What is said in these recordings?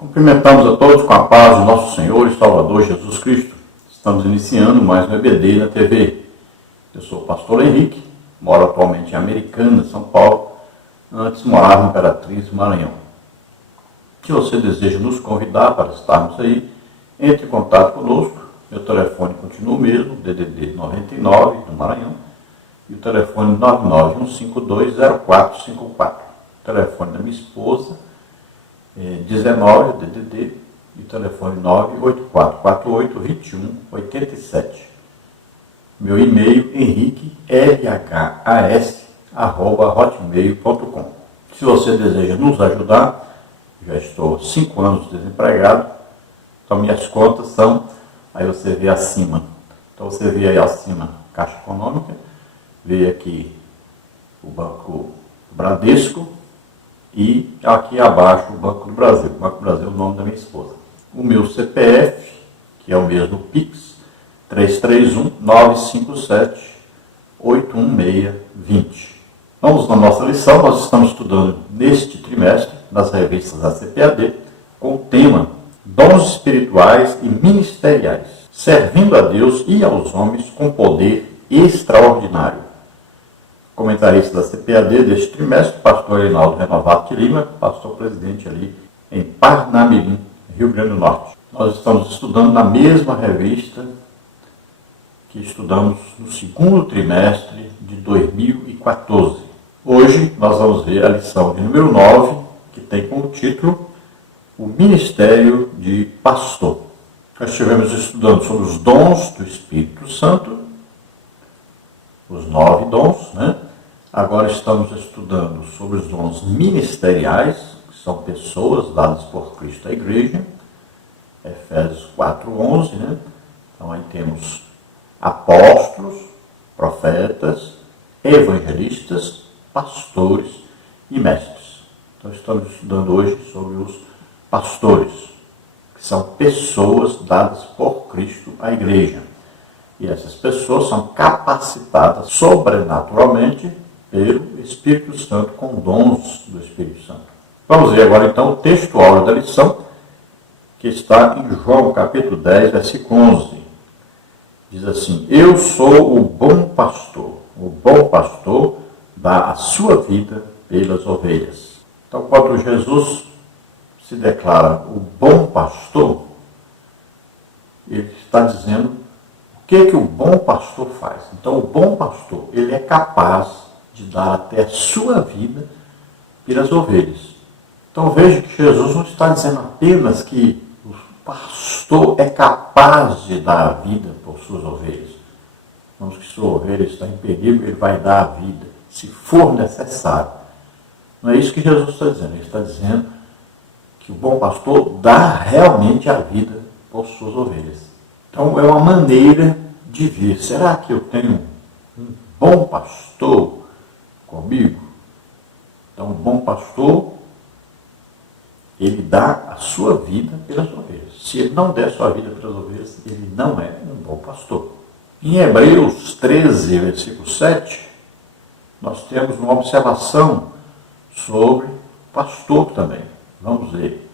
Cumprimentamos a todos com a paz de nosso Senhor e Salvador Jesus Cristo. Estamos iniciando mais um EBD na TV. Eu sou o pastor Henrique, moro atualmente em Americana, São Paulo. Antes morava em Imperatriz, Maranhão. Se você deseja nos convidar para estarmos aí, entre em contato conosco. Meu telefone continua o mesmo, DDD 99 do Maranhão, e o telefone 991520454. O telefone da minha esposa é 19 DDD e o telefone 984482187. Meu e-mail henriquelhas@hotmail.com. Se você deseja nos ajudar, já estou há 5 anos desempregado, então minhas contas são, aí você vê acima. Então você vê aí acima Caixa Econômica, vê aqui o Banco Bradesco e aqui abaixo o Banco do Brasil. O Banco do Brasil é o nome da minha esposa. O meu CPF, que é o mesmo Pix, 331-957-81620. Vamos na nossa lição. Nós estamos estudando neste trimestre, nas revistas da CPAD, com o tema Dons Espirituais e Ministeriais, servindo a Deus e aos homens com poder extraordinário. Comentarista da CPAD deste trimestre, pastor Reinaldo Renovato de Lima, pastor presidente ali em Parnamirim, Rio Grande do Norte. Nós estamos estudando na mesma revista que estudamos no segundo trimestre de 2014. Hoje nós vamos ver a lição de número 9, que tem como título O Ministério de Pastor. Nós estivemos estudando sobre os dons do Espírito Santo, os 9 dons, né? Agora estamos estudando sobre os dons ministeriais, que são pessoas dadas por Cristo à igreja, Efésios 4:11, né? Então aí temos apóstolos, profetas, evangelistas, pastores e mestres. Então estamos estudando hoje sobre os pastores, que são pessoas dadas por Cristo à igreja. E essas pessoas são capacitadas sobrenaturalmente pelo Espírito Santo, com dons do Espírito Santo. Vamos ver agora então o texto áureo da lição, que está em João capítulo 10, versículo 11. Diz assim: Eu sou o bom pastor. O bom pastor dá a sua vida pelas ovelhas. Então, quando Jesus se declara o bom pastor, ele está dizendo o que o bom pastor faz. Então, o bom pastor, ele é capaz de dar até a sua vida pelas ovelhas. Então, veja que Jesus não está dizendo apenas que o pastor é capaz de dar a vida por suas ovelhas. Vamos que sua ovelha está em perigo, ele vai dar a vida, se for necessário. Não é isso que Jesus está dizendo. Ele está dizendo que o bom pastor dá realmente a vida por suas ovelhas. Então, é uma maneira de ver. Será que eu tenho um bom pastor comigo? Então, o bom pastor, ele dá a sua vida pelas ovelhas. Se ele não der a sua vida pelas ovelhas, ele não é um bom pastor. Em Hebreus 13, versículo 7, nós temos uma observação sobre pastor também. Vamos ver.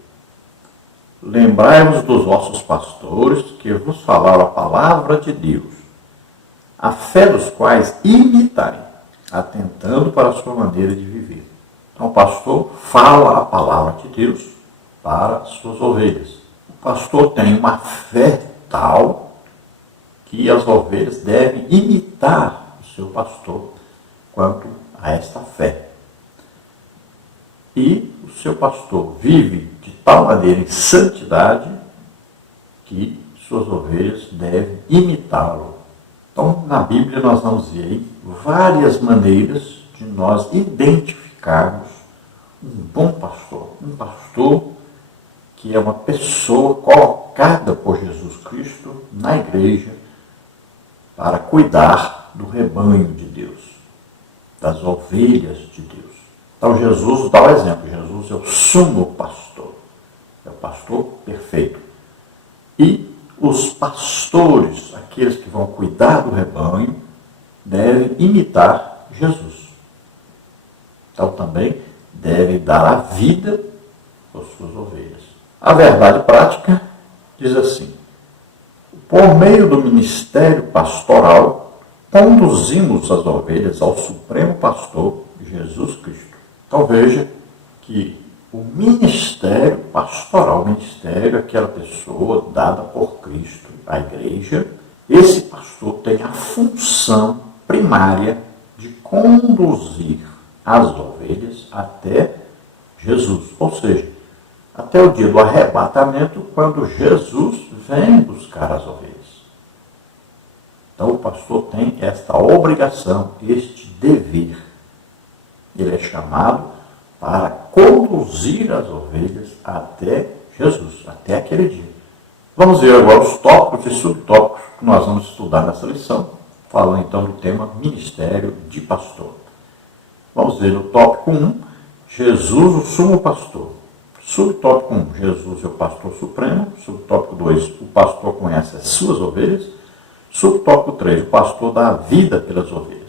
Lembrai-vos dos vossos pastores que vos falaram a palavra de Deus, a fé dos quais imitai, atentando para a sua maneira de viver. Então o pastor fala a palavra de Deus para as suas ovelhas. O pastor tem uma fé tal que as ovelhas devem imitar o seu pastor quanto a esta fé. E o seu pastor vive de tal maneira em santidade que suas ovelhas devem imitá-lo. Então, na Bíblia nós vamos ver aí várias maneiras de nós identificarmos um bom pastor. Um pastor que é uma pessoa colocada por Jesus Cristo na igreja para cuidar do rebanho de Deus, das ovelhas de Deus. Então Jesus dá o exemplo. Jesus é o sumo pastor, é o pastor perfeito. E os pastores, aqueles que vão cuidar do rebanho, devem imitar Jesus. Então também devem dar a vida por suas ovelhas. A verdade prática diz assim: por meio do ministério pastoral, conduzimos as ovelhas ao Supremo Pastor, Jesus Cristo. Então veja que o ministério pastoral, o ministério é aquela pessoa dada por Cristo à igreja, esse pastor tem a função primária de conduzir as ovelhas até Jesus, ou seja, até o dia do arrebatamento, quando Jesus vem buscar as ovelhas. Então o pastor tem esta obrigação, este dever. Ele é chamado para conduzir as ovelhas até Jesus, até aquele dia. Vamos ver agora os tópicos e subtópicos que nós vamos estudar nessa lição, falando então do tema Ministério de Pastor. Vamos ver no tópico 1, Jesus, o sumo pastor. Subtópico 1, Jesus é o pastor supremo. Subtópico 2, o pastor conhece as suas ovelhas. Subtópico 3, o pastor dá a vida pelas ovelhas.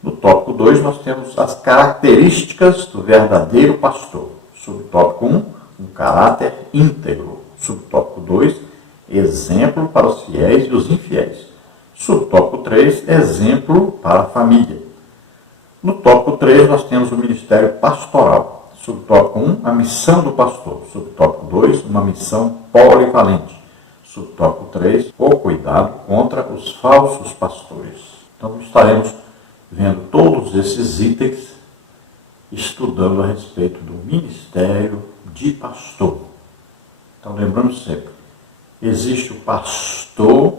No tópico 2, nós temos as características do verdadeiro pastor. Subtópico 1, um caráter íntegro. Subtópico 2, exemplo para os fiéis e os infiéis. Subtópico 3, exemplo para a família. No tópico 3, nós temos o ministério pastoral. Subtópico 1, a missão do pastor. Subtópico 2, uma missão polivalente. Subtópico 3, o cuidado contra os falsos pastores. Então, estaremos vendo todos esses itens, estudando a respeito do ministério de pastor. Então, lembrando sempre, existe o pastor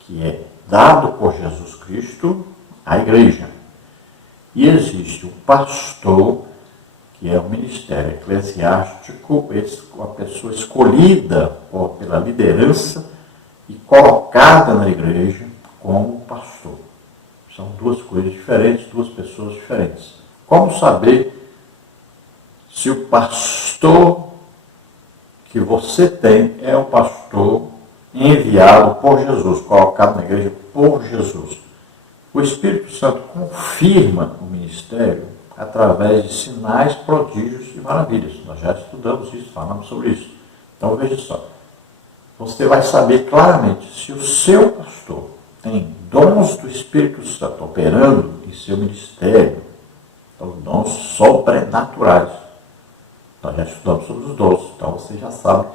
que é dado por Jesus Cristo à igreja. E existe o pastor que é o ministério eclesiástico, a pessoa escolhida pela liderança e colocada na igreja como pastor. São duas coisas diferentes, duas pessoas diferentes. Como saber se o pastor que você tem é o pastor enviado por Jesus, colocado na igreja por Jesus? O Espírito Santo confirma o ministério através de sinais, prodígios e maravilhas. Nós já estudamos isso, falamos sobre isso. Então veja só, você vai saber claramente se o seu pastor tem dons do Espírito Santo operando em seu ministério, então dons sobrenaturais. Nós já estudamos sobre os dons, então você já sabe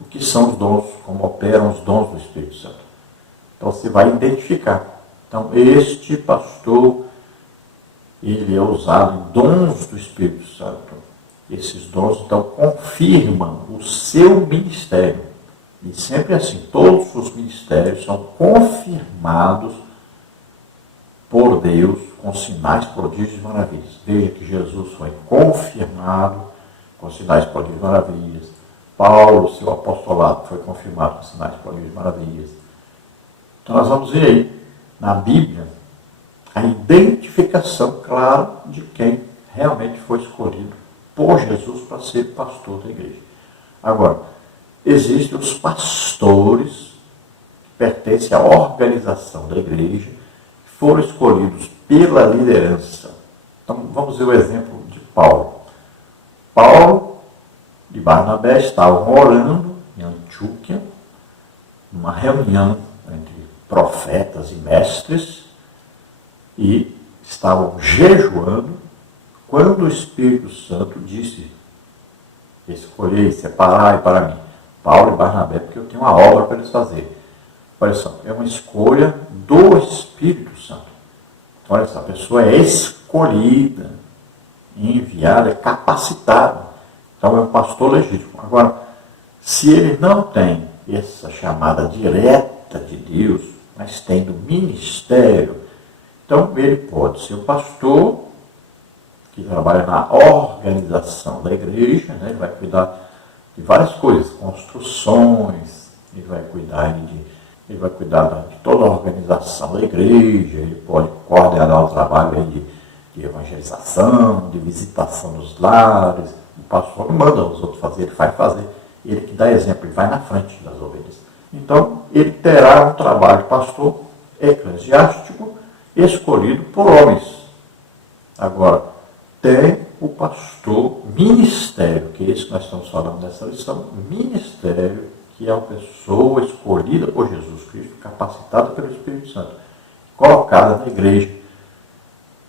o que são os dons, como operam os dons do Espírito Santo. Então você vai identificar. Então este pastor, ele é usado em dons do Espírito Santo. Esses dons, então, confirmam o seu ministério. E sempre assim, todos os ministérios são confirmados por Deus com sinais, prodígios e maravilhas. Veja que Jesus foi confirmado com sinais, prodígios e maravilhas. Paulo, seu apostolado, foi confirmado com sinais, prodígios e maravilhas. Então nós vamos ver aí, na Bíblia, a identificação clara de quem realmente foi escolhido por Jesus para ser pastor da igreja. Agora, existem os pastores que pertencem à organização da igreja, que foram escolhidos pela liderança. Então, vamos ver o exemplo de Paulo. Paulo e Barnabé estavam orando em Antioquia, numa reunião entre profetas e mestres, e estavam jejuando, quando o Espírito Santo disse: escolhei, separai para mim Paulo e Barnabé, porque eu tenho uma obra para eles fazerem. Olha só, é uma escolha do Espírito Santo. Olha só, a pessoa é escolhida, enviada, é capacitada. Então é um pastor legítimo. Agora, se ele não tem essa chamada direta de Deus, mas tem do ministério, então ele pode ser o pastor que trabalha na organização da igreja, né? Ele vai cuidar de várias coisas, construções, ele vai cuidar de toda a organização da igreja, ele pode coordenar o trabalho aí de evangelização, de visitação dos lares. O pastor não manda os outros fazer, ele vai fazer, ele que dá exemplo, ele vai na frente das ovelhas. Então, ele terá um trabalho de pastor eclesiástico escolhido por homens. Agora, tem o pastor, ministério, que é isso que nós estamos falando nessa lição, ministério, que é a pessoa escolhida por Jesus Cristo, capacitada pelo Espírito Santo, colocada na igreja.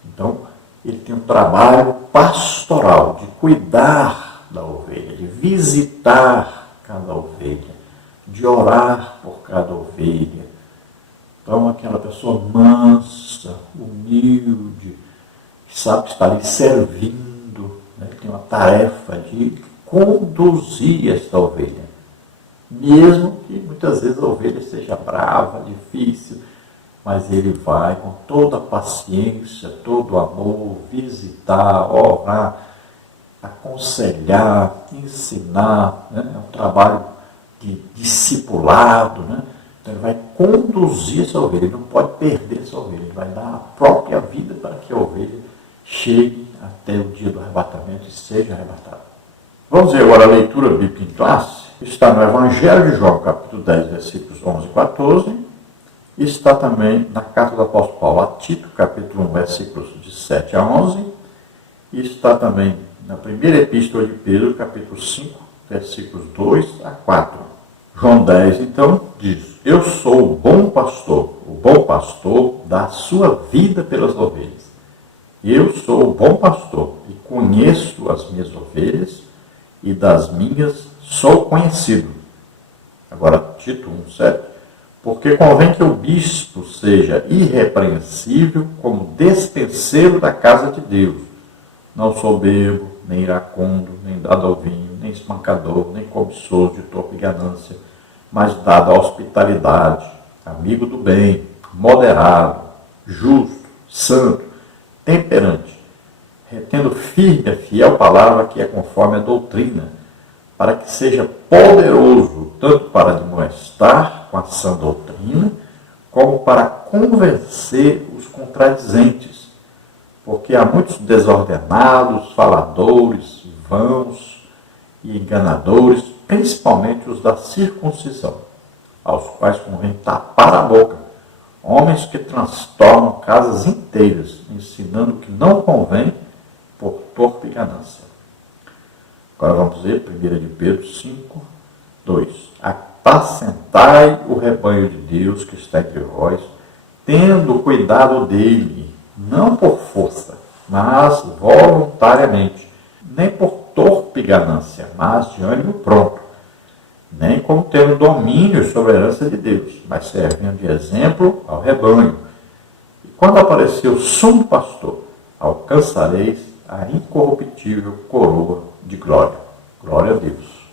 Então, ele tem um trabalho pastoral, de cuidar da ovelha, de visitar cada ovelha, de orar por cada ovelha. Então, aquela pessoa mansa, humilde, que sabe que está ali servindo, né? Tem uma tarefa de conduzir esta ovelha. Mesmo que muitas vezes a ovelha seja brava, difícil, mas ele vai com toda a paciência, todo o amor, visitar, orar, aconselhar, ensinar, né? É um trabalho de discipulado, né? Então ele vai conduzir essa ovelha, ele não pode perder essa ovelha, ele vai dar a própria vida para que a ovelha chegue até o dia do arrebatamento e seja arrebatada. Vamos ver agora a leitura bíblica em classe. Está no Evangelho de João, capítulo 10, versículos 11 e 14. E está também na carta do apóstolo Paulo a Tito, capítulo 1, versículos de 7 a 11. E está também na primeira epístola de Pedro, capítulo 5, versículos 2 a 4. João 10, então, diz: Eu sou o bom pastor dá a sua vida pelas ovelhas. Eu sou o bom pastor e conheço as minhas ovelhas, e das minhas sou conhecido. Agora, Tito 1,7. Porque convém que o bispo seja irrepreensível como despenseiro da casa de Deus, não soberbo, nem iracundo, nem dado ao vinho, nem espancador, nem cobiçoso de torpe ganância, mas dado à hospitalidade, amigo do bem, moderado, justo, santo, temperante, retendo firme a fiel palavra que é conforme a doutrina, para que seja poderoso tanto para admoestar com a sã doutrina, como para convencer os contradizentes, porque há muitos desordenados, faladores, vãos e enganadores, principalmente os da circuncisão, aos quais convém tapar a boca, homens que transtornam casas inteiras, ensinando que não convém por torpe ganância. Agora vamos ver 1 de Pedro 5, 2. Apacentai o rebanho de Deus que está entre vós, tendo cuidado dele, não por força, mas voluntariamente, nem por torpe ganância, mas de ânimo pronto, nem como tendo domínio sobre a herança de Deus, mas servindo de exemplo ao rebanho. E quando aparecer o sumo pastor, alcançareis a incorruptível coroa de glória. Glória a Deus.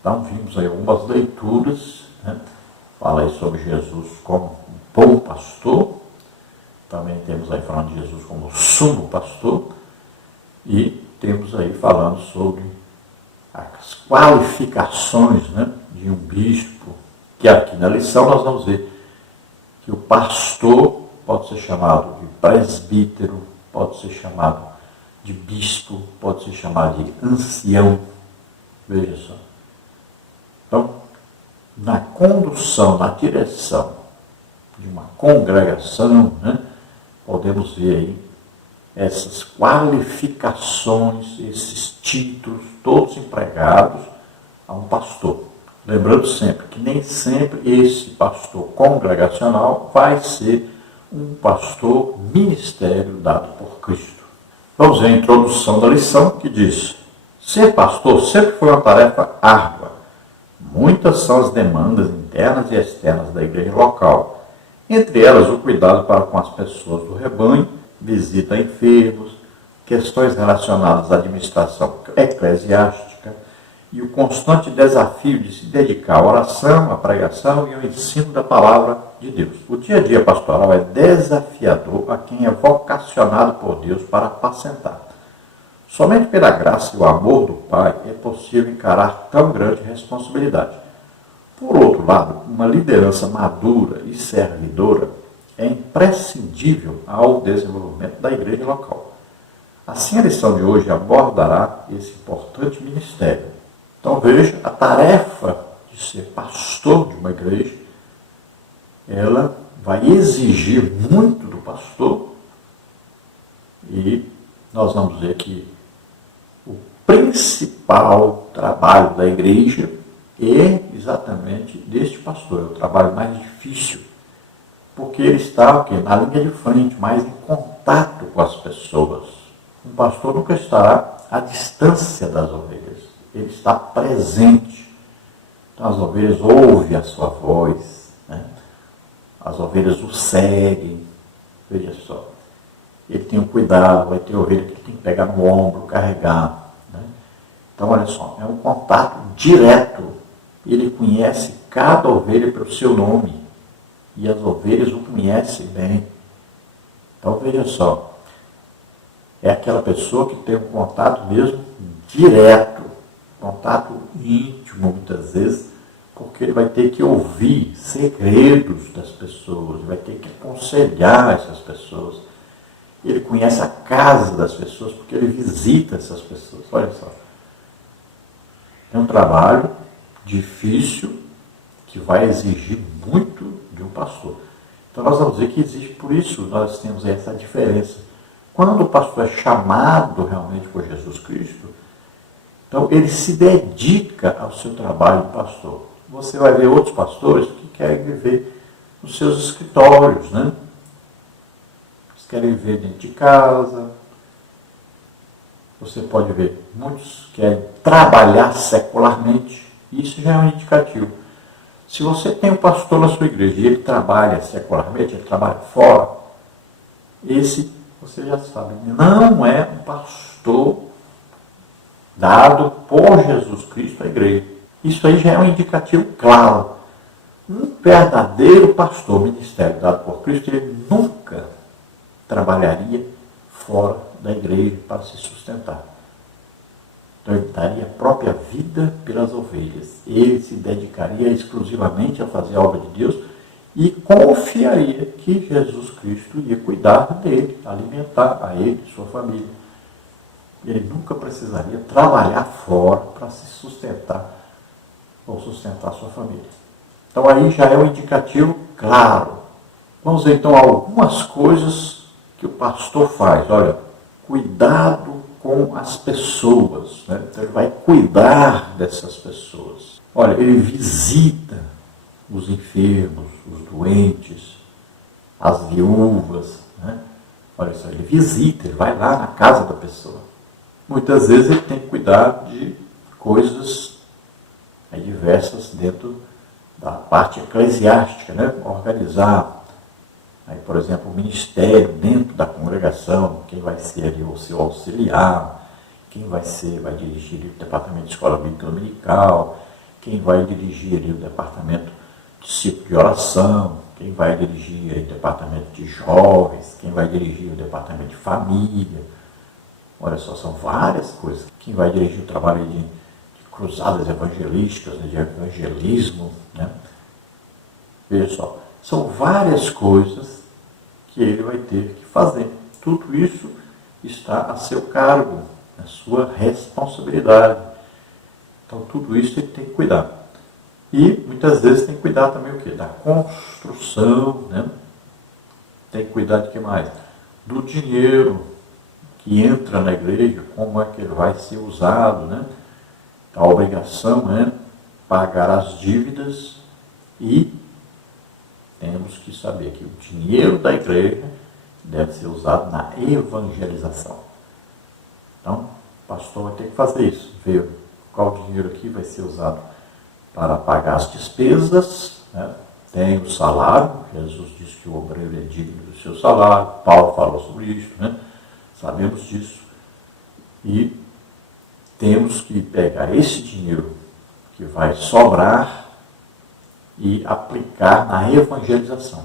Então vimos aí algumas leituras, né? Fala aí sobre Jesus como bom pastor. Também temos aí falando de Jesus como sumo pastor. E temos aí falando sobre as qualificações, né, de um bispo. Que aqui na lição nós vamos ver que o pastor pode ser chamado de presbítero, pode ser chamado de bispo, pode ser chamado de ancião. Veja só. Então, na condução, na direção de uma congregação, né, podemos ver aí essas qualificações, esses títulos, todos empregados a um pastor. Lembrando sempre que nem sempre esse pastor congregacional vai ser um pastor ministério dado por Cristo. Vamos ver a introdução da lição que diz: ser pastor sempre foi uma tarefa árdua. Muitas são as demandas internas e externas da igreja local. Entre elas, o cuidado para com as pessoas do rebanho, visita a enfermos, questões relacionadas à administração eclesiástica e o constante desafio de se dedicar à oração, à pregação e ao ensino da palavra de Deus. O dia a dia pastoral é desafiador a quem é vocacionado por Deus para apacentar. Somente pela graça e o amor do Pai é possível encarar tão grande responsabilidade. Por outro lado, uma liderança madura e servidora é imprescindível ao desenvolvimento da igreja local. Assim, a lição de hoje abordará esse importante ministério. Então, veja, a tarefa de ser pastor de uma igreja, ela vai exigir muito do pastor, e nós vamos ver que principal trabalho da igreja é exatamente deste pastor, é o trabalho mais difícil, porque ele está na linha de frente, mais em contato com as pessoas. Um pastor nunca estará à distância das ovelhas, ele está presente. Então as ovelhas ouvem a sua voz, né? As ovelhas o seguem. Veja só, ele tem um cuidado, vai ter ovelha que ele tem que pegar no ombro, carregar, né? Então olha só, é um contato direto. Ele conhece cada ovelha pelo seu nome e as ovelhas o conhecem bem. Então veja só, é aquela pessoa que tem um contato mesmo direto, contato íntimo muitas vezes, porque ele vai ter que ouvir segredos das pessoas, vai ter que aconselhar essas pessoas. Ele conhece a casa das pessoas porque ele visita essas pessoas. Olha só, é um trabalho difícil que vai exigir muito de um pastor. Então nós vamos dizer que existe, por isso nós temos essa diferença. Quando o pastor é chamado realmente por Jesus Cristo, então ele se dedica ao seu trabalho de pastor. Você vai ver outros pastores que querem viver nos seus escritórios, né? Eles querem viver dentro de casa. Você pode ver muitos que querem trabalhar secularmente. Isso já é um indicativo. Se você tem um pastor na sua igreja e ele trabalha secularmente, ele trabalha fora, esse, você já sabe, não é um pastor dado por Jesus Cristo à igreja. Isso aí já é um indicativo claro. Um verdadeiro pastor, ministério dado por Cristo, ele nunca trabalharia fora da igreja para se sustentar. Então ele daria a própria vida pelas ovelhas. Ele se dedicaria exclusivamente a fazer a obra de Deus e confiaria que Jesus Cristo ia cuidar dele, alimentar a ele e sua família. Ele nunca precisaria trabalhar fora para se sustentar ou sustentar a sua família. Então aí já é um indicativo claro. Vamos ver então algumas coisas que o pastor faz. Olha, cuidado com as pessoas, né? Então ele vai cuidar dessas pessoas. Olha, ele visita os enfermos, os doentes, as viúvas, né? Olha só, ele visita, ele vai lá na casa da pessoa. Muitas vezes ele tem que cuidar de coisas diversas dentro da parte eclesiástica, né? Organizar, aí, por exemplo, o ministério dentro da congregação, quem vai ser ali o seu auxiliar, quem vai dirigir ali o departamento de escola bíblica dominical, quem vai dirigir ali o departamento de ciclo de oração, quem vai dirigir aí o departamento de jovens, quem vai dirigir o departamento de família. Olha só, são várias coisas. Quem vai dirigir o trabalho de cruzadas evangelísticas, de evangelismo, né? Veja só, são várias coisas que ele vai ter que fazer. Tudo isso está a seu cargo, a sua responsabilidade. Então, tudo isso ele tem que cuidar. E, muitas vezes, tem que cuidar também o quê? Da construção, né? Tem que cuidar de que mais? Do dinheiro que entra na igreja, como é que ele vai ser usado, né? A obrigação é pagar as dívidas e temos que saber que o dinheiro da igreja deve ser usado na evangelização. Então, o pastor vai ter que fazer isso, ver qual dinheiro aqui vai ser usado para pagar as despesas, né? Tem o salário, Jesus disse que o obreiro é digno do seu salário, Paulo falou sobre isso, né? Sabemos disso. E temos que pegar esse dinheiro que vai sobrar e aplicar na evangelização.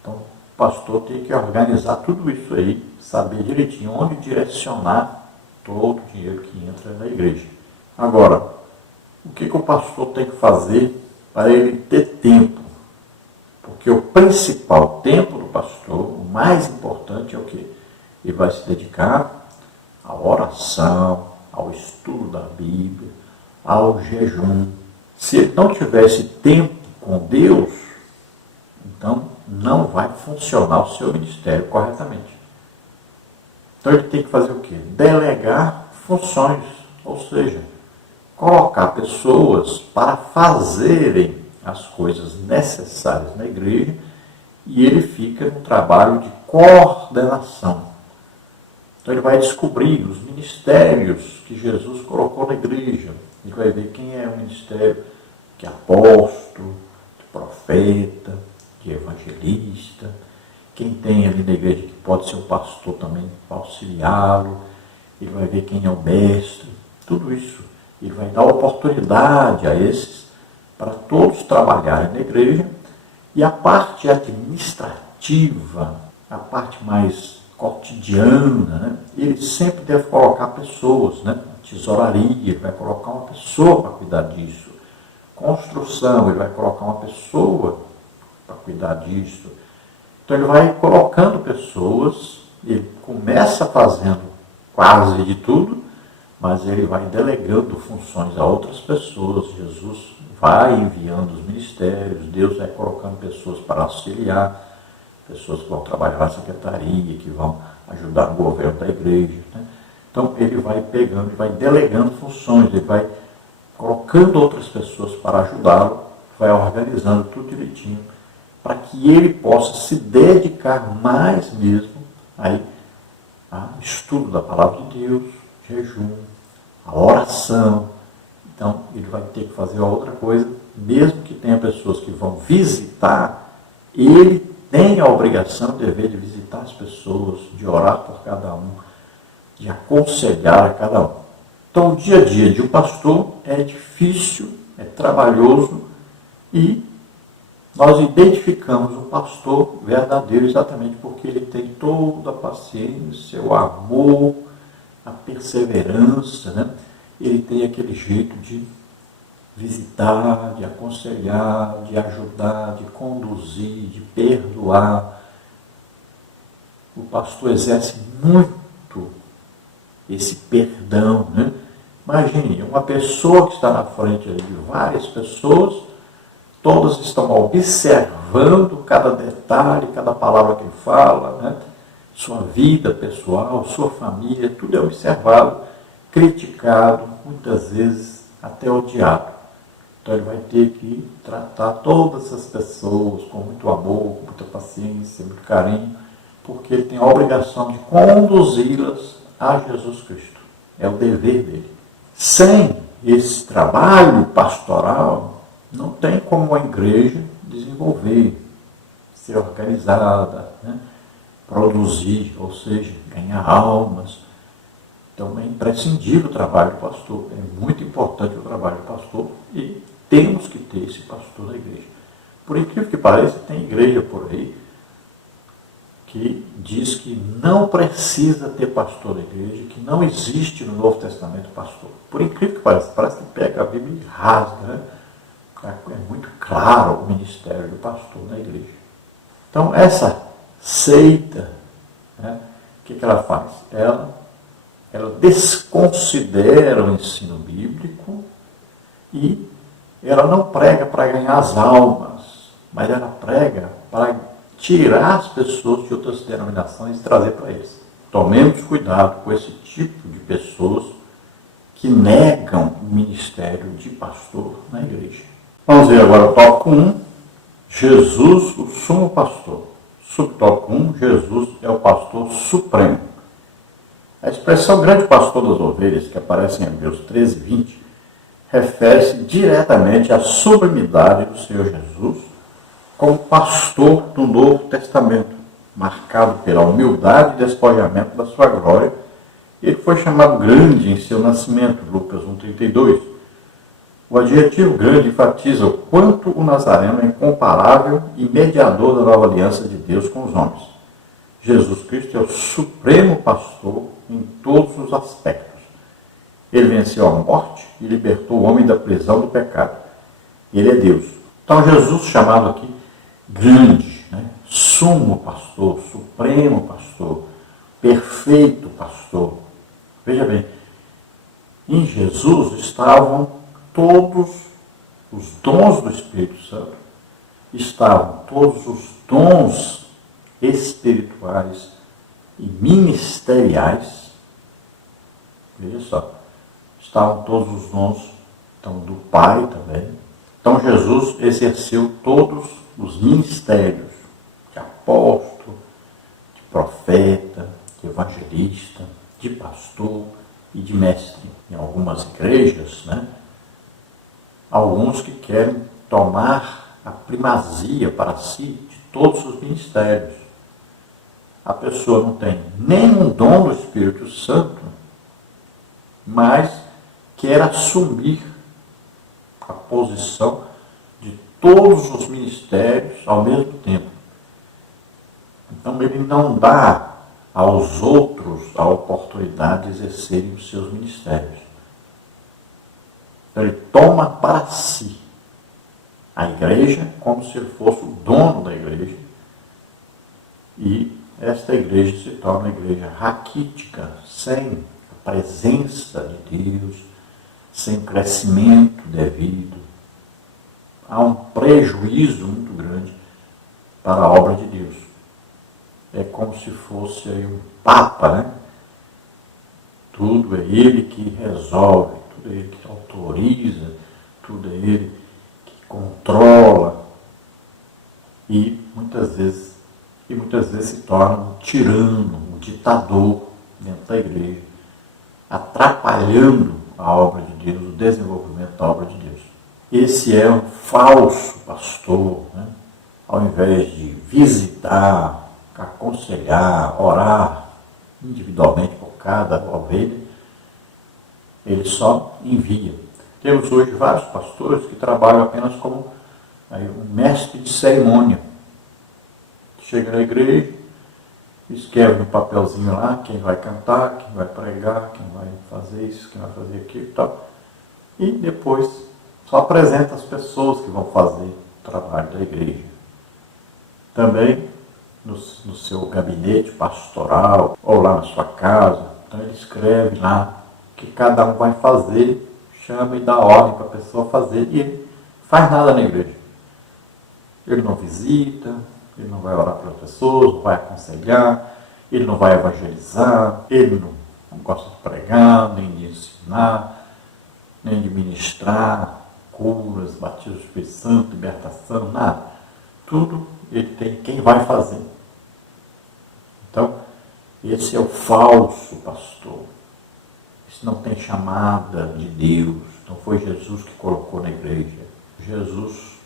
Então, o pastor tem que organizar tudo isso aí, saber direitinho onde direcionar todo o dinheiro que entra na igreja. Agora, o que o pastor tem que fazer para ele ter tempo? Porque o principal tempo do pastor, o mais importante é o quê? Ele vai se dedicar à oração, ao estudo da Bíblia, ao jejum. Se ele não tivesse tempo com Deus, então não vai funcionar o seu ministério corretamente. Então ele tem que fazer o quê? Delegar funções, ou seja, colocar pessoas para fazerem as coisas necessárias na igreja, e ele fica no trabalho de coordenação. Então ele vai descobrir os ministérios que Jesus colocou na igreja. Ele vai ver quem é o ministério de apóstolo, de profeta, de evangelista, quem tem ali na igreja que pode ser o pastor também para auxiliá-lo. Ele vai ver quem é o mestre, tudo isso. Ele vai dar oportunidade a esses para todos trabalharem na igreja. E a parte administrativa, a parte mais cotidiana, né? Ele sempre deve colocar pessoas, né? Tesouraria, ele vai colocar uma pessoa para cuidar disso. Construção, ele vai colocar uma pessoa para cuidar disso. Então ele vai colocando pessoas, ele começa fazendo quase de tudo, mas ele vai delegando funções a outras pessoas. Jesus vai enviando os ministérios, Deus vai colocando pessoas para auxiliar, pessoas que vão trabalhar na secretaria, que vão ajudar no governo da igreja, né? Então ele vai pegando e vai delegando funções, ele vai colocando outras pessoas para ajudá-lo, vai organizando tudo direitinho, para que ele possa se dedicar mais mesmo aí ao estudo da palavra de Deus, jejum, a oração. Então ele vai ter que fazer outra coisa, mesmo que tenha pessoas que vão visitar, ele tem a obrigação, o dever de visitar as pessoas, de orar por cada um, de aconselhar a cada um. Então o dia a dia de um pastor é difícil, é trabalhoso, e nós identificamos um pastor verdadeiro exatamente porque ele tem toda a paciência, o amor, a perseverança, né? Ele tem aquele jeito de visitar, de aconselhar, de ajudar, de conduzir, de perdoar. O pastor exerce muito esse perdão, né? Imagine, uma pessoa que está na frente de várias pessoas, todas estão observando cada detalhe, cada palavra que ele fala, né? Sua vida pessoal, sua família, tudo é observado, criticado, muitas vezes até odiado. Então ele vai ter que tratar todas essas pessoas com muito amor, com muita paciência, muito carinho, porque ele tem a obrigação de conduzi-las a Jesus Cristo. É o dever dele. Sem esse trabalho pastoral, não tem como a igreja desenvolver, ser organizada, né? Produzir, ou seja, ganhar almas. Então é imprescindível o trabalho do pastor, é muito importante o trabalho do pastor e temos que ter esse pastor na igreja. Por incrível que pareça, tem igreja por aí que diz que não precisa ter pastor na igreja, que não existe no Novo Testamento pastor. Por incrível que pareça, parece que pega a Bíblia e rasga, né? É muito claro o ministério do pastor na igreja. Então essa seita, né, o que ela faz? Ela desconsidera o ensino bíblico e ela não prega para ganhar as almas, mas ela prega para tirar as pessoas de outras denominações e trazer para eles. Tomemos cuidado com esse tipo de pessoas que negam o ministério de pastor na igreja. Vamos ver agora o tópico 1, Jesus, o sumo pastor. Subtópico 1, Jesus é o pastor supremo. A expressão grande pastor das ovelhas, que aparece em Hebreus 13, 20, refere-se diretamente à sublimidade do Senhor Jesus como pastor do Novo Testamento, marcado pela humildade e despojamento da sua glória. Ele foi chamado grande em seu nascimento, Lucas 1,32. O adjetivo grande enfatiza o quanto o Nazareno é incomparável e mediador da nova aliança de Deus com os homens. Jesus Cristo é o supremo pastor em todos os aspectos. Ele venceu a morte e libertou o homem da prisão do pecado. Ele é Deus. Então Jesus, chamado aqui grande, né? Sumo pastor, supremo pastor, perfeito pastor. Veja bem, em Jesus estavam todos os dons do Espírito Santo, estavam todos os dons espirituais e ministeriais Veja só, estavam todos os dons então, do Pai também. Então Jesus exerceu todos os ministérios de apóstolo, de profeta, de evangelista, de pastor e de mestre. Em algumas igrejas, alguns que querem tomar a primazia para si de todos os ministérios. A pessoa não tem nenhum dom do Espírito Santo, mas quer assumir a posição de todos os ministérios ao mesmo tempo. Então ele não dá aos outros a oportunidade de exercerem os seus ministérios. Então ele toma para si a igreja como se ele fosse o dono da igreja, e esta igreja se torna uma igreja raquítica, sem a presença de Deus, sem crescimento devido. Há um prejuízo muito grande para a obra de Deus. É como se fosse aí um papa, Tudo é ele que resolve, tudo é ele que autoriza, tudo é ele que controla. E muitas vezes se torna um tirano, um ditador dentro da igreja, atrapalhando a obra de Deus, o desenvolvimento da obra de Deus. Esse é um falso pastor, Ao invés de visitar, aconselhar, orar individualmente por cada ovelha, ele só envia. Temos hoje vários pastores que trabalham apenas como um mestre de cerimônia. Chega na igreja, escreve no papelzinho lá quem vai cantar, quem vai pregar, quem vai fazer isso, quem vai fazer aquilo e tal. E depois só apresenta as pessoas que vão fazer o trabalho da igreja. Também no seu gabinete pastoral, ou lá na sua casa, então ele escreve lá o que cada um vai fazer, chama e dá ordem para a pessoa fazer, e ele faz nada na igreja. Ele não visita, ele não vai orar pelas pessoas, não vai aconselhar, ele não vai evangelizar, ele não gosta de pregar, nem de ensinar, nem de ministrar curas, batismo do Espírito Santo, libertação, nada. Tudo ele tem quem vai fazer. Então, esse é o falso pastor. Esse não tem chamada de Deus. Não foi Jesus que colocou na igreja. Jesus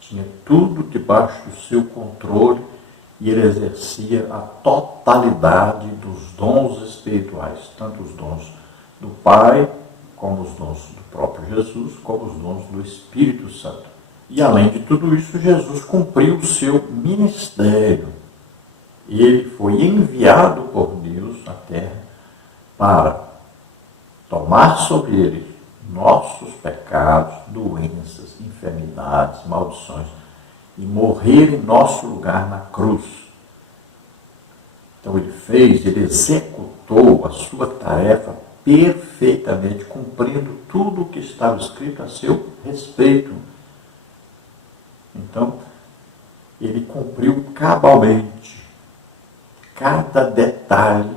tinha tudo debaixo do seu controle e ele exercia a totalidade dos dons espirituais, tanto os dons do Pai, como os dons do próprio Jesus, como os dons do Espírito Santo. E além de tudo isso, Jesus cumpriu o seu ministério. E ele foi enviado por Deus à terra para tomar sobre ele nossos pecados, doenças, enfermidades, maldições, e morrer em nosso lugar na cruz. Então ele executou a sua tarefa perfeitamente, cumprindo tudo o que estava escrito a seu respeito. Então, ele cumpriu cabalmente cada detalhe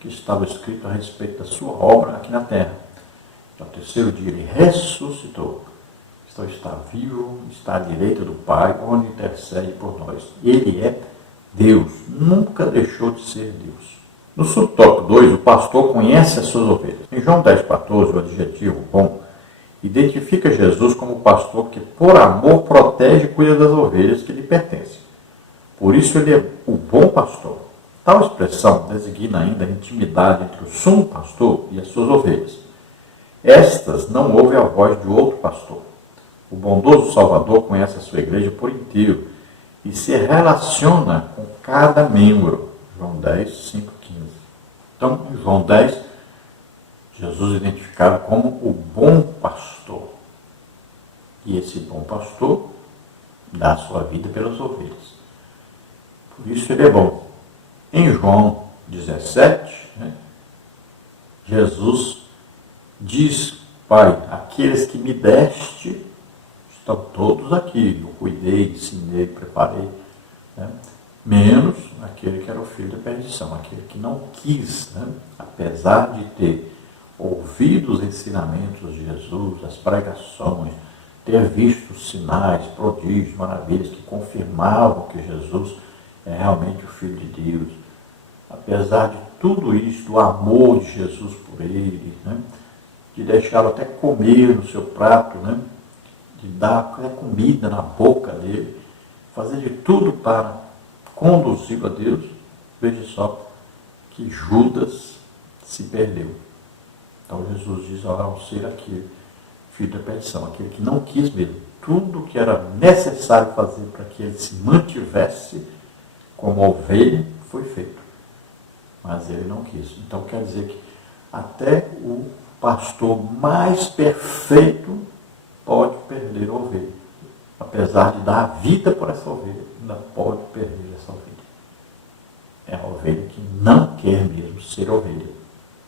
que estava escrito a respeito da sua obra aqui na terra. Ao terceiro dia ele ressuscitou. Então está vivo, está à direita do Pai, onde intercede por nós. Ele é Deus, nunca deixou de ser Deus. No subtópico 2, o pastor conhece as suas ovelhas. Em João 10,14, o adjetivo bom identifica Jesus como o pastor que, por amor, protege e cuida das ovelhas que lhe pertencem. Por isso ele é o bom pastor. Tal expressão designa ainda a intimidade entre o sumo pastor e as suas ovelhas. Estas não ouvem a voz de outro pastor. O bondoso Salvador conhece a sua igreja por inteiro e se relaciona com cada membro. João 10, 5, 15. Então, em João 10, Jesus é identificado como o bom pastor. E esse bom pastor dá a sua vida pelas ovelhas. Por isso ele é bom. Em João 17, Jesus diz: Pai, aqueles que me deste estão todos aqui. Eu cuidei, ensinei, preparei. Menos aquele que era o filho da perdição, aquele que não quis, apesar de ter ouvido os ensinamentos de Jesus, as pregações, ter visto sinais, prodígios, maravilhas que confirmavam que Jesus é realmente o Filho de Deus. Apesar de tudo isso, do amor de Jesus por ele, né? De deixá-lo até comer no seu prato, né? De dar até comida na boca dele, fazer de tudo para conduzi-lo a Deus, veja só que Judas se perdeu. Então Jesus diz, ao ser aquele filho da perdição, aquele que não quis mesmo, tudo que era necessário fazer para que ele se mantivesse como ovelha foi feito. Mas ele não quis. Então quer dizer que até o pastor mais perfeito pode perder a ovelha. Apesar de dar a vida por essa ovelha, ainda pode perder essa ovelha. É a ovelha que não quer mesmo ser ovelha,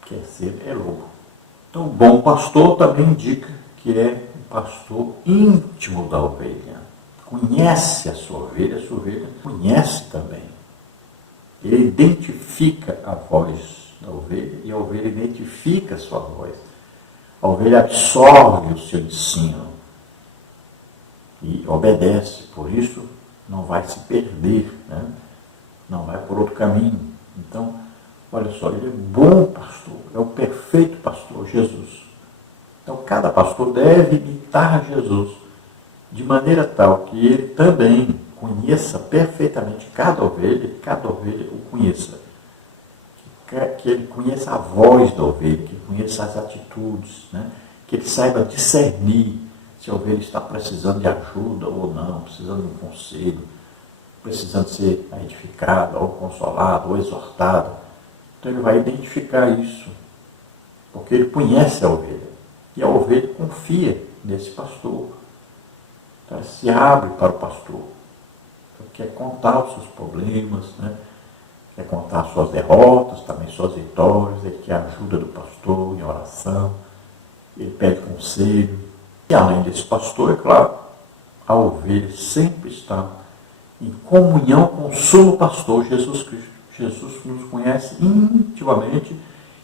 quer ser lobo. Então, o bom pastor também indica que é um pastor íntimo da ovelha. Conhece a sua ovelha conhece também. Ele identifica a voz da ovelha e a ovelha identifica a sua voz. A ovelha absorve o seu ensino e obedece, por isso não vai se perder, né? Não vai por outro caminho. Então, olha só, ele é bom pastor, é o perfeito pastor, Jesus. Então, cada pastor deve imitar Jesus, de maneira tal que ele também conheça perfeitamente cada ovelha o conheça. Que ele conheça a voz da ovelha, que ele conheça as atitudes, né? Que ele saiba discernir se a ovelha está precisando de ajuda ou não, precisando de um conselho, precisando ser edificada, ou consolada, ou exortada. Então ele vai identificar isso, porque ele conhece a ovelha. E a ovelha confia nesse pastor. Então ela se abre para o pastor. Ele quer contar os seus problemas, né? Quer contar suas derrotas, também suas vitórias. Ele quer a ajuda do pastor em oração. Ele pede conselho. E além desse pastor, é claro, a ovelha sempre está em comunhão com o sumo pastor, Jesus Cristo. Jesus nos conhece intimamente,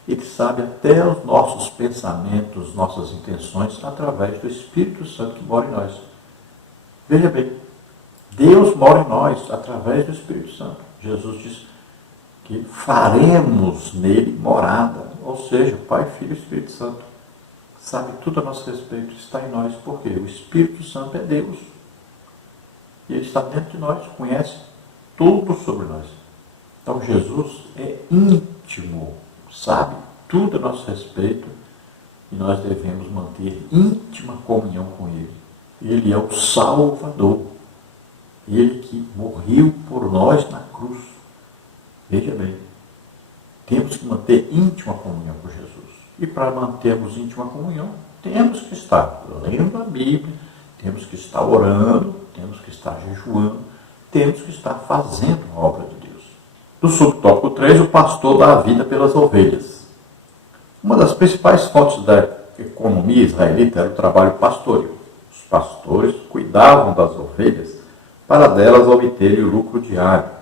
ele sabe até os nossos pensamentos, nossas intenções, através do Espírito Santo que mora em nós. Veja bem, Deus mora em nós através do Espírito Santo. Jesus diz que faremos nele morada, ou seja, Pai, Filho e Espírito Santo. Sabe tudo a nosso respeito, está em nós, porque o Espírito Santo é Deus. E ele está dentro de nós, conhece tudo sobre nós. Então Jesus é íntimo, sabe tudo a nosso respeito e nós devemos manter íntima comunhão com ele. Ele é o Salvador, ele que morreu por nós na cruz. Veja bem, temos que manter íntima comunhão com Jesus. E para mantermos íntima comunhão, temos que estar lendo a Bíblia, temos que estar orando, temos que estar jejuando, temos que estar fazendo a obra de Deus. No subtópico 3, o pastor dá a vida pelas ovelhas. Uma das principais fontes da economia israelita era o trabalho pastoril. Os pastores cuidavam das ovelhas para delas obterem o lucro diário.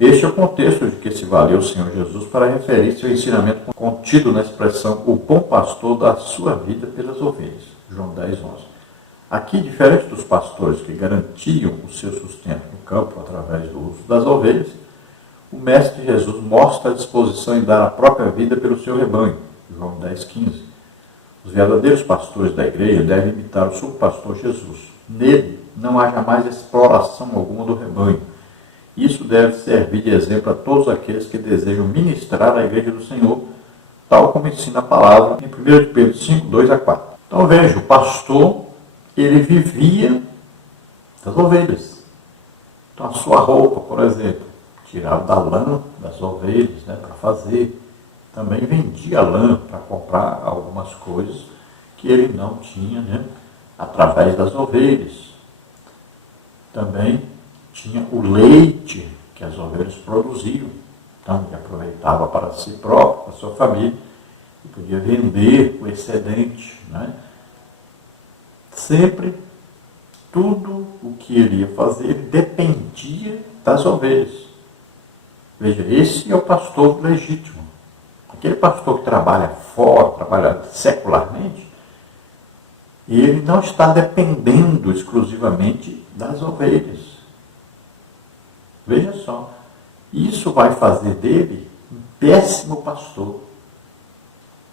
Este é o contexto de que se valeu o Senhor Jesus para referir-se ao ensinamento contido na expressão o bom pastor dá a sua vida pelas ovelhas. João 10, 11. Aqui, diferente dos pastores que garantiam o seu sustento no campo através do uso das ovelhas, o Mestre Jesus mostra a disposição em dar a própria vida pelo seu rebanho. João 10, 15. Os verdadeiros pastores da igreja devem imitar o subpastor Jesus. Nele não há jamais exploração alguma do rebanho. Isso deve servir de exemplo a todos aqueles que desejam ministrar a igreja do Senhor, tal como ensina a palavra em 1 Pedro 5, 2 a 4. Então veja, o pastor, ele vivia das ovelhas. Então a sua roupa, por exemplo, tirava da lã das ovelhas, né, para fazer. Também vendia lã para comprar algumas coisas que ele não tinha, né, através das ovelhas. Também tinha o leite que as ovelhas produziam. Então ele aproveitava para si próprio, para a sua família, e podia vender o excedente, né? Sempre, tudo o que ele ia fazer dependia das ovelhas. Veja, esse é o pastor legítimo, Aquele pastor que trabalha fora, trabalha secularmente, ele não está dependendo exclusivamente das ovelhas. Veja só, isso vai fazer dele um péssimo pastor.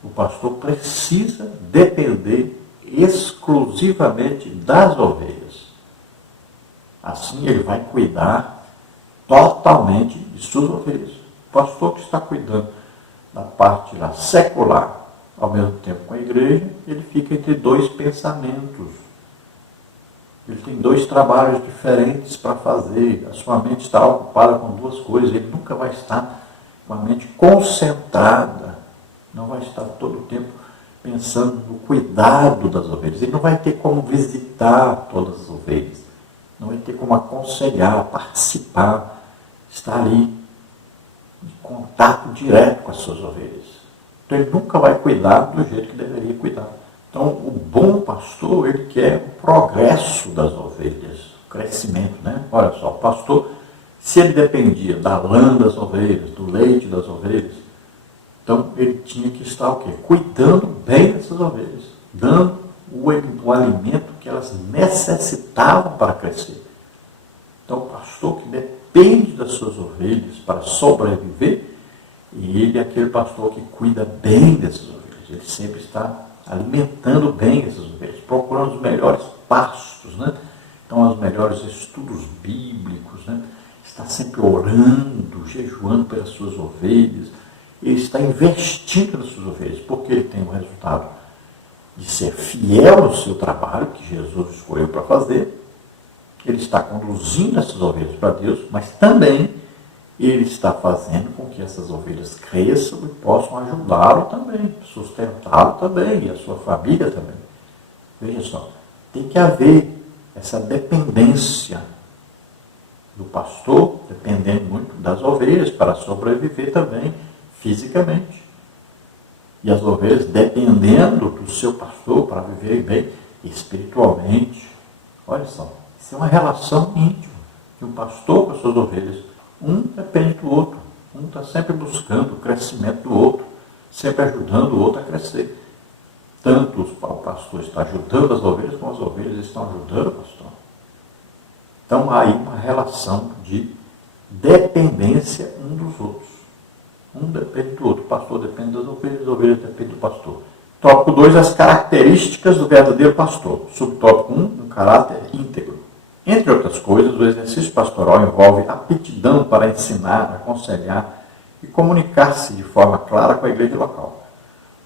O pastor precisa depender exclusivamente das ovelhas. Assim ele vai cuidar totalmente de suas ovelhas. O pastor que está cuidando da parte lá secular, ao mesmo tempo com a igreja, ele fica entre dois pensamentos. Ele tem dois trabalhos diferentes para fazer. A sua mente está ocupada com duas coisas. Ele nunca vai estar com a mente concentrada. Não vai estar todo o tempo pensando no cuidado das ovelhas. Ele não vai ter como visitar todas as ovelhas. Não vai ter como aconselhar, participar, estar ali em contato direto com as suas ovelhas. Então ele nunca vai cuidar do jeito que deveria cuidar. Então o bom pastor, ele quer o progresso das ovelhas, o crescimento, né? Olha só, o pastor, se ele dependia da lã das ovelhas, do leite das ovelhas, então ele tinha que estar o quê? Cuidando bem dessas ovelhas, dando o alimento que elas necessitavam para crescer. Então o pastor que depende das suas ovelhas para sobreviver, e ele é aquele pastor que cuida bem dessas ovelhas. Ele sempre está alimentando bem essas ovelhas, procurando os melhores pastos, né? Então, os melhores estudos bíblicos, né? Está sempre orando, jejuando pelas suas ovelhas. Ele está investindo nas suas ovelhas, porque ele tem o resultado de ser fiel no seu trabalho, que Jesus escolheu para fazer. Ele está conduzindo essas ovelhas para Deus, mas também ele está fazendo com que essas ovelhas cresçam e possam ajudá-lo também, sustentá-lo também, e a sua família também. Veja só, tem que haver essa dependência do pastor, dependendo muito das ovelhas, para sobreviver também fisicamente. E as ovelhas dependendo do seu pastor para viver bem espiritualmente. Olha só, isso é uma relação íntima de um pastor com as suas ovelhas. Um depende do outro. Um está sempre buscando o crescimento do outro, sempre ajudando o outro a crescer. Tanto o pastor está ajudando as ovelhas, como as ovelhas estão ajudando o pastor. Então há aí uma relação de dependência um dos outros. Um depende do outro. O pastor depende das ovelhas, as ovelhas dependem do pastor. Tópico 2, as características do verdadeiro pastor. Subtópico 1, um caráter íntegro. Entre outras coisas, o exercício pastoral envolve aptidão para ensinar, aconselhar e comunicar-se de forma clara com a igreja local.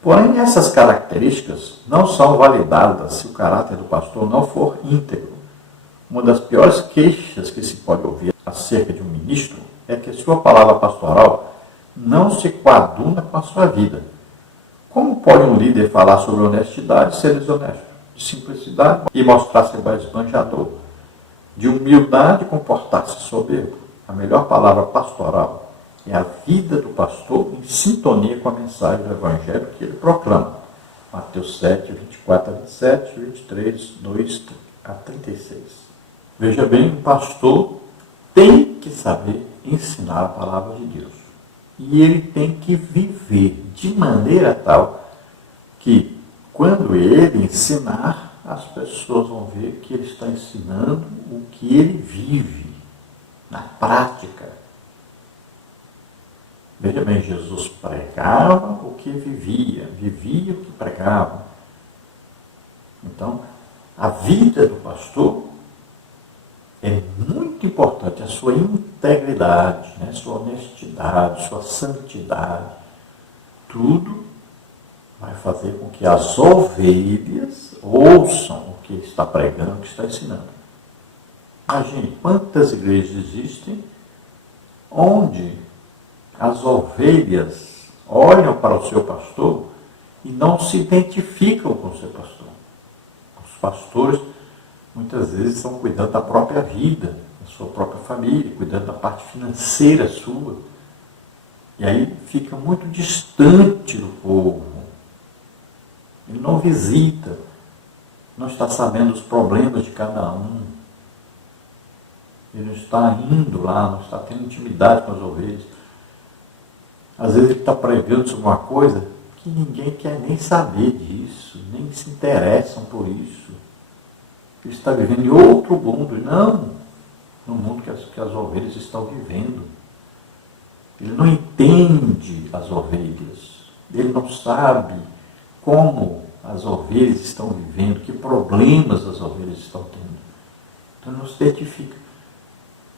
Porém, essas características não são validadas se o caráter do pastor não for íntegro. Uma das piores queixas que se pode ouvir acerca de um ministro é que sua palavra pastoral não se coaduna com a sua vida. Como pode um líder falar sobre honestidade e ser desonesto? De simplicidade e mostrar-se esbanjador? De humildade e comportar-se soberbo? A melhor palavra pastoral é a vida do pastor em sintonia com a mensagem do Evangelho que ele proclama. Mateus 7, 24 a 27, 23, 2 a 36. Veja bem, um pastor tem que saber ensinar a palavra de Deus. E ele tem que viver de maneira tal que, quando ele ensinar, as pessoas vão ver que ele está ensinando o que ele vive na prática. Veja bem, Jesus pregava o que vivia, vivia o que pregava. Então, a vida do pastor é muito importante, a sua integridade, né? Sua honestidade, sua santidade. Tudo vai fazer com que as ovelhas ouçam o que ele está pregando, o que está ensinando. Imagine quantas igrejas existem onde as ovelhas olham para o seu pastor e não se identificam com o seu pastor. Os pastores muitas vezes estão cuidando da própria vida, da sua própria família, cuidando da parte financeira sua. E aí fica muito distante do povo. Ele não visita, não está sabendo os problemas de cada um. Ele não está indo lá, não está tendo intimidade com as ovelhas. Às vezes ele está pregando sobre uma coisa que ninguém quer nem saber disso, nem se interessam por isso. Ele está vivendo em outro mundo, e não no mundo que as ovelhas estão vivendo. Ele não entende as ovelhas, ele não sabe como as ovelhas estão vivendo, que problemas as ovelhas estão tendo. Então não se identifica.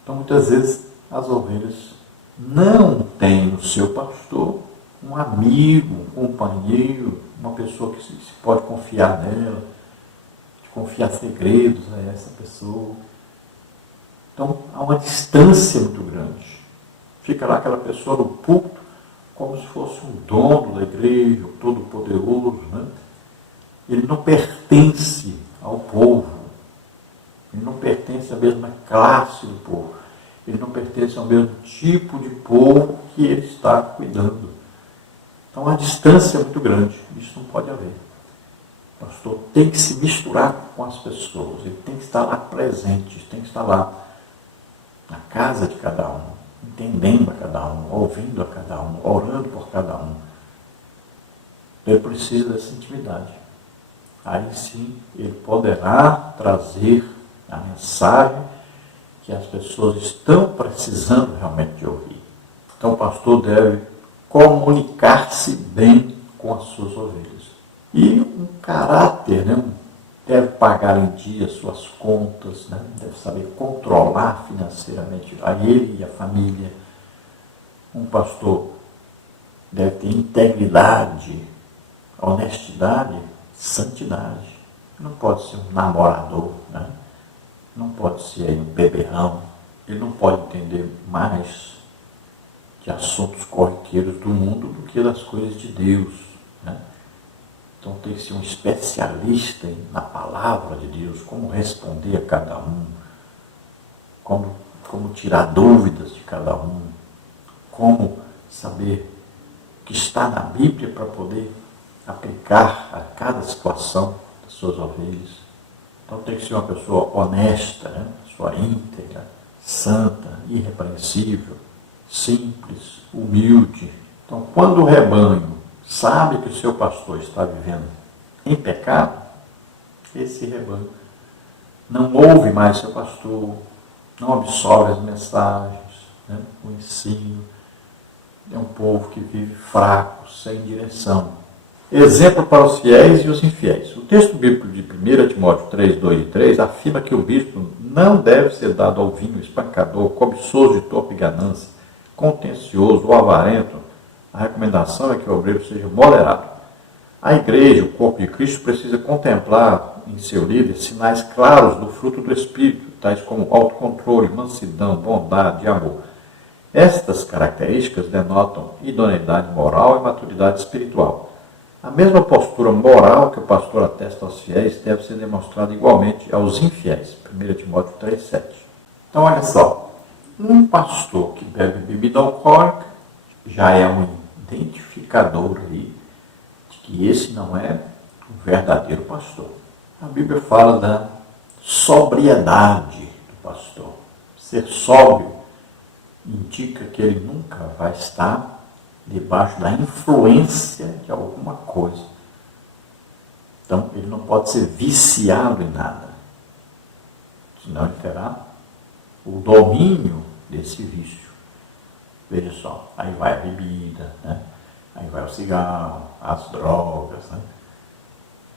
Então muitas vezes as ovelhas não têm no seu pastor um amigo, um companheiro, uma pessoa que se pode confiar nela, de confiar segredos a essa pessoa. Então há uma distância muito grande. Fica lá aquela pessoa no púlpito como se fosse um dono da igreja, o todo-poderoso, né? Ele não pertence ao povo, ele não pertence à mesma classe do povo, ele não pertence ao mesmo tipo de povo que ele está cuidando. Então a distância é muito grande, isso não pode haver. O pastor tem que se misturar com as pessoas, ele tem que estar lá presente, tem que estar lá na casa de cada um, entendendo a cada um, ouvindo a cada um, orando por cada um. Ele precisa dessa intimidade. Aí sim ele poderá trazer a mensagem que as pessoas estão precisando realmente de ouvir. Então o pastor deve comunicar-se bem com as suas ovelhas. E um caráter, né? Deve pagar em dia suas contas, né? Deve saber controlar financeiramente a ele e a família. Um pastor deve ter integridade, honestidade, santidade. Não pode ser um namorador, né? Não pode ser um beberrão. Ele não pode entender mais de assuntos corriqueiros do mundo do que das coisas de Deus, né? Então tem que ser um especialista na palavra de Deus, como responder a cada um, como tirar dúvidas de cada um, como saber o que está na Bíblia para poder aplicar a cada situação das suas ovelhas. Então tem que ser uma pessoa honesta, né? Pessoa íntegra, santa, irrepreensível, simples, humilde. Então quando o rebanho sabe que o seu pastor está vivendo em pecado, esse rebanho não ouve mais seu pastor, não absorve as mensagens, né? O ensino. É um povo que vive fraco, sem direção. Exemplo para os fiéis e os infiéis. O texto bíblico de 1 Timóteo 3, 2 e 3 afirma que o bispo não deve ser dado ao vinho, espancador, cobiçoso de torpe ganância, contencioso ou avarento. A recomendação é que o obreiro seja moderado. A igreja, o corpo de Cristo, precisa contemplar em seu líder sinais claros do fruto do Espírito, tais como autocontrole, mansidão, bondade e amor. Estas características denotam idoneidade moral e maturidade espiritual. A mesma postura moral que o pastor atesta aos fiéis deve ser demonstrada igualmente aos infiéis. 1 Timóteo 3, 7. Então, olha só. Um pastor que bebe bebida alcoólica já é um identificador aí de que esse não é o verdadeiro pastor. A Bíblia fala da sobriedade do pastor. Ser sóbrio indica que ele nunca vai estar debaixo da influência de alguma coisa. Então, ele não pode ser viciado em nada. Senão ele terá o domínio desse vício. Veja só, aí vai a bebida, né? Aí vai o cigarro, as drogas, né?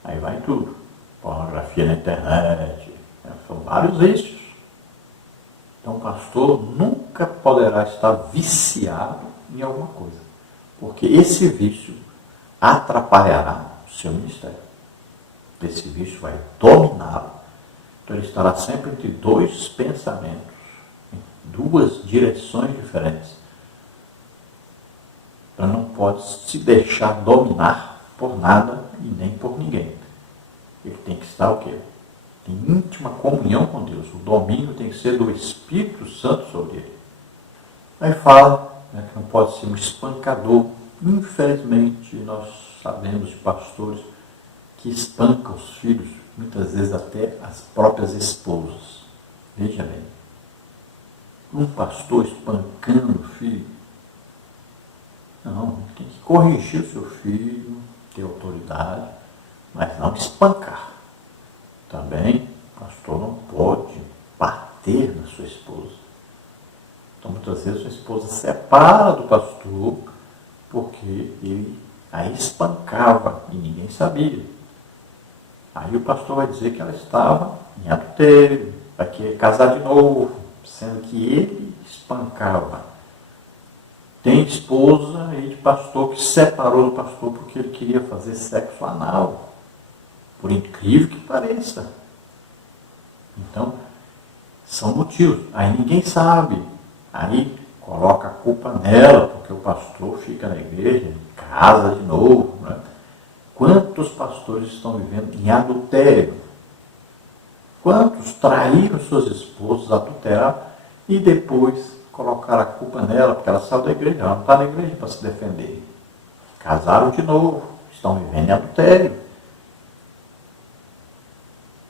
Aí vai tudo. Pornografia na internet, né? São vários vícios. Então o pastor nunca poderá estar viciado em alguma coisa, porque esse vício atrapalhará o seu ministério. Esse vício vai dominá-lo. Então ele estará sempre entre dois pensamentos, em duas direções diferentes. Então não pode se deixar dominar por nada e nem por ninguém. Ele tem que estar o quê? Em íntima comunhão com Deus. O domínio tem que ser do Espírito Santo sobre ele. Aí fala, né, que não pode ser um espancador. Infelizmente, nós sabemos de pastores que espancam os filhos, muitas vezes até as próprias esposas. Veja bem. Um pastor espancando o filho. Não, tem que corrigir o seu filho, ter autoridade, mas não espancar. Também, o pastor não pode bater na sua esposa. Então, muitas vezes, a esposa separa do pastor porque ele a espancava e ninguém sabia. Aí o pastor vai dizer que ela estava em adultério, vai querer casar de novo, sendo que ele espancava. Tem esposa aí de pastor que se separou do pastor porque ele queria fazer sexo anal. Por incrível que pareça. Então, são motivos. Aí ninguém sabe. Aí coloca a culpa nela, porque o pastor fica na igreja, casa de novo. Né? Quantos pastores estão vivendo em adultério? Quantos traíram suas esposas, adulteraram e depois colocaram a culpa nela, porque ela saiu da igreja, ela não está na igreja para se defender. Casaram de novo, estão vivendo em adultério.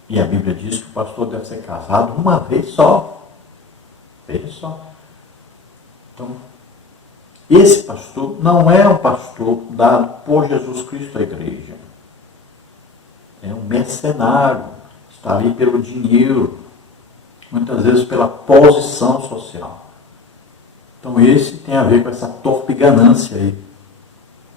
E a Bíblia diz que o pastor deve ser casado uma vez só. Veja só. Então, esse pastor não é um pastor dado por Jesus Cristo à igreja. É um mercenário. Está ali pelo dinheiro. Muitas vezes pela posição social. Então, esse tem a ver com essa torpe ganância aí.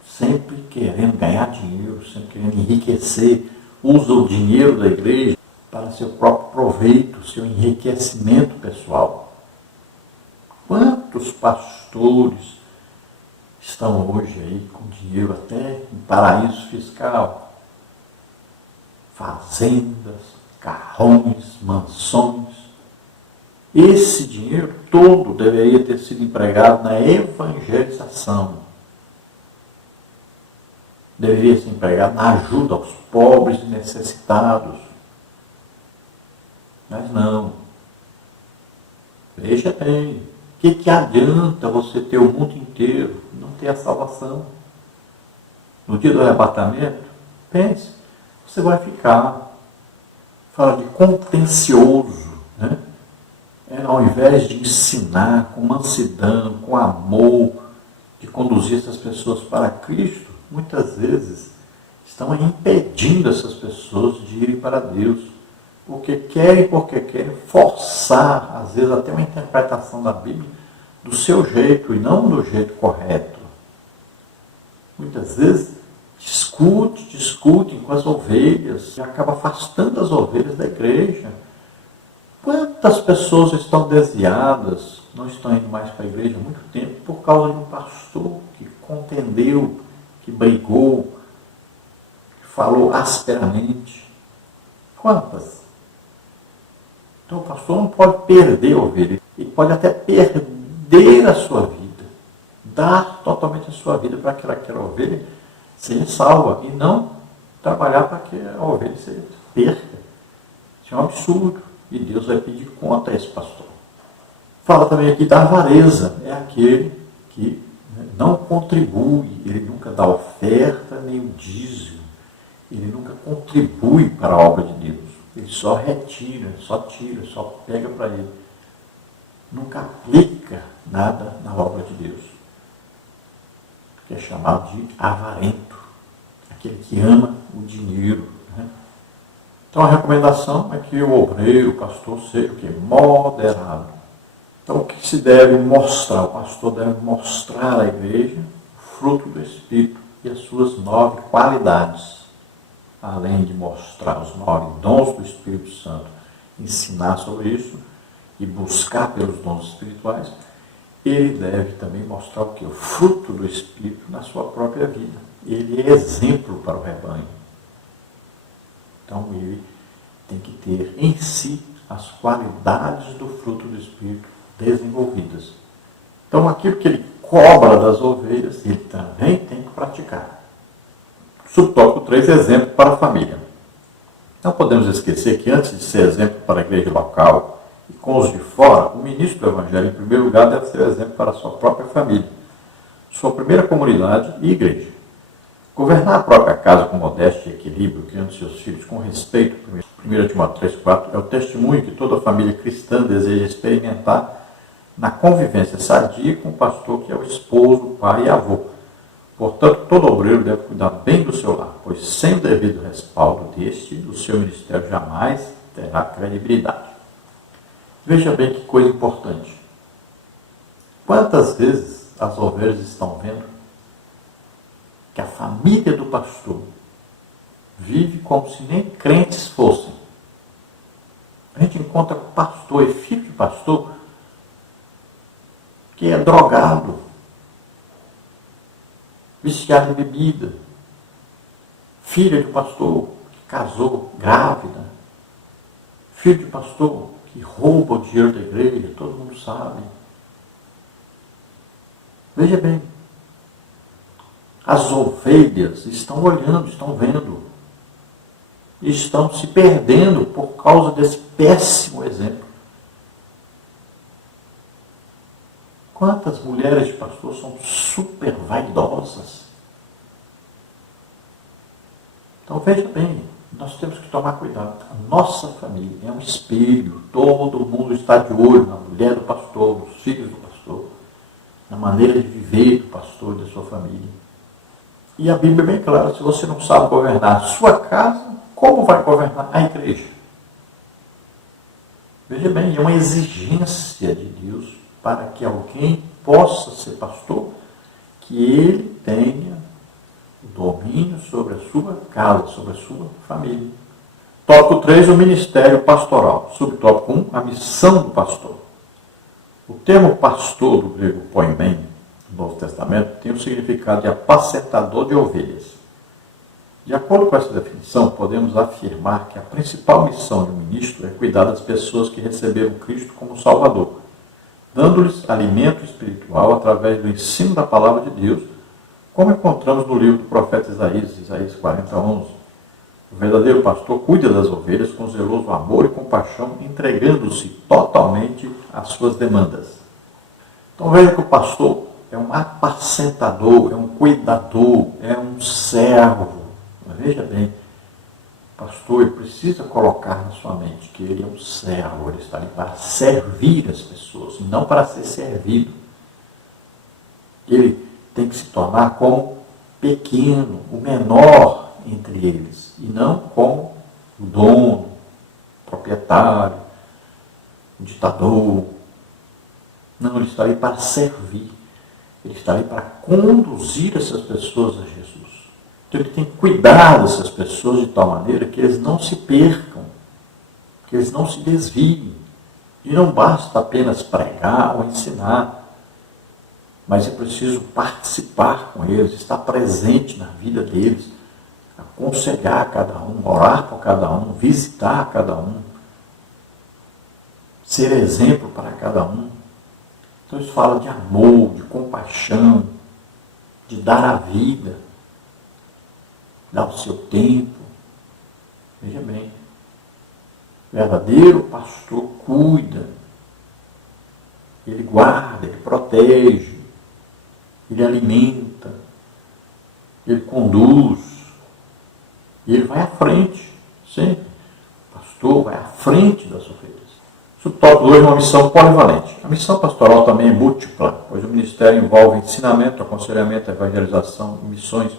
Sempre querendo ganhar dinheiro, sempre querendo enriquecer. Usa o dinheiro da igreja para seu próprio proveito, seu enriquecimento pessoal. Quantos pastores estão hoje aí com dinheiro até em paraíso fiscal? Fazendas, carrões, mansões. Esse dinheiro todo deveria ter sido empregado na evangelização. Deveria ser empregado na ajuda aos pobres e necessitados. Mas não. Veja bem, o que adianta você ter o mundo inteiro e não ter a salvação? No dia do arrebatamento, pense, você vai ficar. Fala de contencioso, né? Ao invés de ensinar com mansidão, com amor, de conduzir essas pessoas para Cristo, muitas vezes estão impedindo essas pessoas de irem para Deus. Porque querem forçar, às vezes até uma interpretação da Bíblia, do seu jeito e não do jeito correto. Muitas vezes discutem com as ovelhas e acaba afastando as ovelhas da igreja. Quantas pessoas estão desviadas, não estão indo mais para a igreja há muito tempo, por causa de um pastor que contendeu, que brigou, que falou asperamente? Quantas? Então o pastor não pode perder a ovelha, ele pode até perder a sua vida, dar totalmente a sua vida para que aquela ovelha seja salva e não trabalhar para que a ovelha se perca. Isso é um absurdo. E Deus vai pedir conta a esse pastor. Fala também aqui da avareza. É aquele que não contribui, ele nunca dá oferta nem o dízimo. Ele nunca contribui para a obra de Deus. Ele só retira, só tira, só pega para ele. Nunca aplica nada na obra de Deus. Que é chamado de avarento. Aquele que ama o dinheiro. Né? Então a recomendação é que o obreiro, o pastor, seja o quê? Moderado. Então o que se deve mostrar? O pastor deve mostrar à igreja o fruto do Espírito e as suas 9 qualidades. Além de mostrar os 9 dons do Espírito Santo, ensinar sobre isso e buscar pelos dons espirituais, ele deve também mostrar o quê? O fruto do Espírito na sua própria vida. Ele é exemplo para o rebanho. Então, ele tem que ter em si as qualidades do fruto do Espírito desenvolvidas. Então, aquilo que ele cobra das ovelhas, ele também tem que praticar. Subtópico 3, exemplo para a família. Não podemos esquecer que antes de ser exemplo para a igreja local e com os de fora, o ministro do Evangelho, em primeiro lugar, deve ser exemplo para a sua própria família, sua primeira comunidade e igreja. Governar a própria casa com modéstia e equilíbrio, criando seus filhos com respeito, 1 Timóteo 3,4, é o testemunho que toda família cristã deseja experimentar na convivência sadia com o pastor, que é o esposo, o pai e avô. Portanto, todo obreiro deve cuidar bem do seu lar, pois sem o devido respaldo deste, o seu ministério jamais terá credibilidade. Veja bem que coisa importante. Quantas vezes as ovelhas estão vendo que a família do pastor vive como se nem crentes fossem? A gente encontra pastor e filho de pastor que é drogado, viciado em bebida, filha de pastor que casou grávida, filho de pastor que rouba o dinheiro da igreja, todo mundo sabe. Veja bem, as ovelhas estão olhando, estão vendo, estão se perdendo por causa desse péssimo exemplo. Quantas mulheres de pastor são super vaidosas? Então veja bem, nós temos que tomar cuidado. A nossa família é um espelho, todo mundo está de olho na mulher do pastor, nos filhos do pastor, na maneira de viver do pastor e da sua família. E a Bíblia é bem clara, se você não sabe governar a sua casa, como vai governar a igreja? Veja bem, é uma exigência de Deus para que alguém possa ser pastor, que ele tenha o domínio sobre a sua casa, sobre a sua família. Tópico 3, o ministério pastoral. Subtópico 1, a missão do pastor. O termo pastor, do grego poimen, do Novo Testamento, tem o significado de apacentador de ovelhas. De acordo com essa definição, podemos afirmar que a principal missão de um ministro é cuidar das pessoas que receberam Cristo como Salvador, dando-lhes alimento espiritual através do ensino da palavra de Deus, como encontramos no livro do profeta Isaías, Isaías 40:11. O verdadeiro pastor cuida das ovelhas com zeloso amor e compaixão, entregando-se totalmente às suas demandas. Então veja que o pastor é um apacentador, é um cuidador, é um servo. Mas veja bem, o pastor ele precisa colocar na sua mente que ele é um servo, ele está ali para servir as pessoas, não para ser servido. Ele tem que se tornar como pequeno, o menor entre eles, e não como o dono, o proprietário, o ditador. Não, ele está ali para servir, ele está ali para conduzir essas pessoas a Jesus. Então ele tem que cuidar dessas pessoas de tal maneira que eles não se percam, que eles não se desviem. E não basta apenas pregar ou ensinar, mas é preciso participar com eles, estar presente na vida deles, aconselhar cada um, orar por cada um, visitar cada um, ser exemplo para cada um. Então isso fala de amor, de compaixão, de dar a vida, dar o seu tempo. Veja bem, o verdadeiro pastor cuida, ele guarda, ele protege, ele alimenta, ele conduz, e ele vai à frente, sempre. O pastor vai à frente das ovelhas. Subtópico 2, uma missão polivalente. A missão pastoral também é múltipla, pois o ministério envolve ensinamento, aconselhamento, evangelização e missões,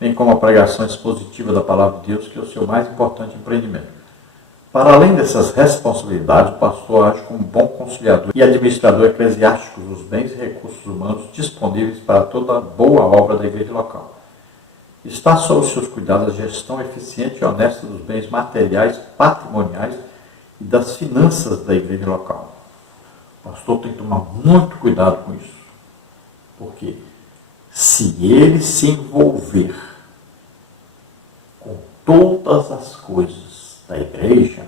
bem como a pregação expositiva da palavra de Deus, que é o seu mais importante empreendimento. Para além dessas responsabilidades, o pastor age como bom conciliador e administrador eclesiástico dos bens e recursos humanos disponíveis para toda a boa obra da igreja local. Está sob os seus cuidados a gestão eficiente e honesta dos bens materiais, patrimoniais e das finanças da igreja local. O pastor tem que tomar muito cuidado com isso, porque se ele se envolver com todas as coisas da igreja,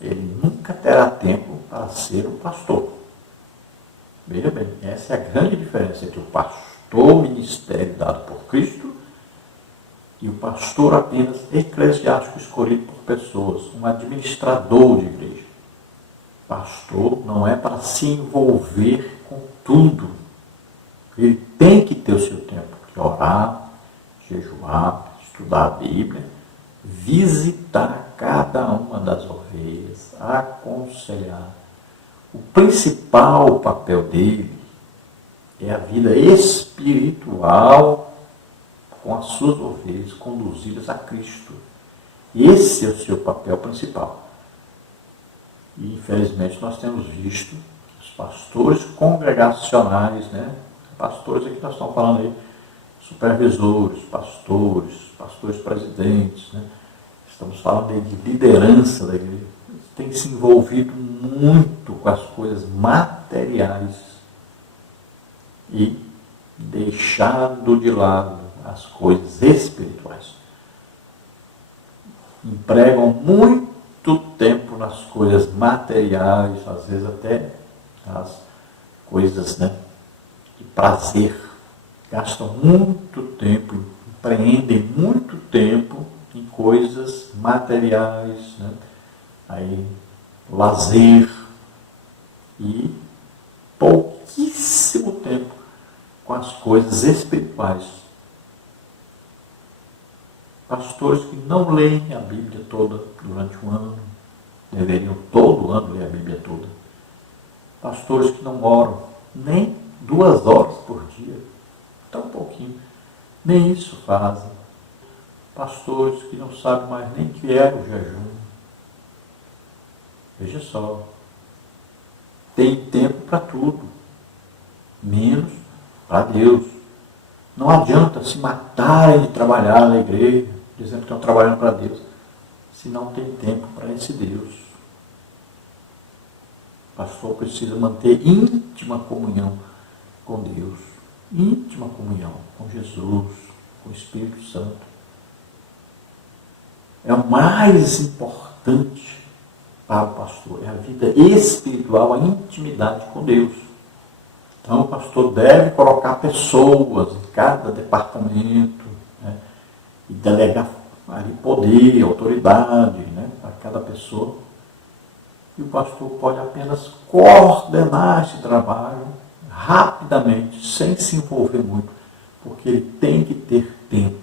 ele nunca terá tempo para ser o pastor. Veja bem, essa é a grande diferença entre o pastor ministério dado por Cristo e o pastor apenas eclesiástico escolhido por pessoas, um administrador de igreja. Pastor não é para se envolver com tudo. Ele tem que ter o seu tempo de orar, jejuar, estudar a Bíblia, visitar cada uma das ovelhas, aconselhar. O principal papel dele é a vida espiritual com as suas ovelhas conduzidas a Cristo. Esse é o seu papel principal. E, infelizmente, nós temos visto que os pastores congregacionais, né? Pastores aqui nós estamos falando aí, supervisores, pastores presidentes, né? Estamos falando aí de liderança da igreja. Tem se envolvido muito com as coisas materiais e deixado de lado as coisas espirituais. Empregam muito tempo nas coisas materiais, às vezes até as coisas, né, de prazer. Gastam muito tempo, empreendem muito tempo em coisas materiais, né? Aí, lazer, e pouquíssimo tempo com as coisas espirituais. Pastores que não leem a Bíblia toda durante um ano, deveriam todo ano ler a Bíblia toda. Pastores que não oram nem 2 horas por dia, tão pouquinho, nem isso fazem. Pastores que não sabem mais nem que é o jejum. Veja só, tem tempo para tudo, menos para Deus. Não adianta se matarem de trabalhar na igreja, dizendo que estão trabalhando para Deus, se não tem tempo para esse Deus. O pastor precisa manter íntima comunhão com Deus, íntima comunhão com Jesus, com o Espírito Santo. É o mais importante para o pastor, é a vida espiritual, a intimidade com Deus. Então o pastor deve colocar pessoas em cada departamento, né, e delegar ali poder, autoridade, né, a cada pessoa. E o pastor pode apenas coordenar esse trabalho rapidamente, sem se envolver muito, porque ele tem que ter tempo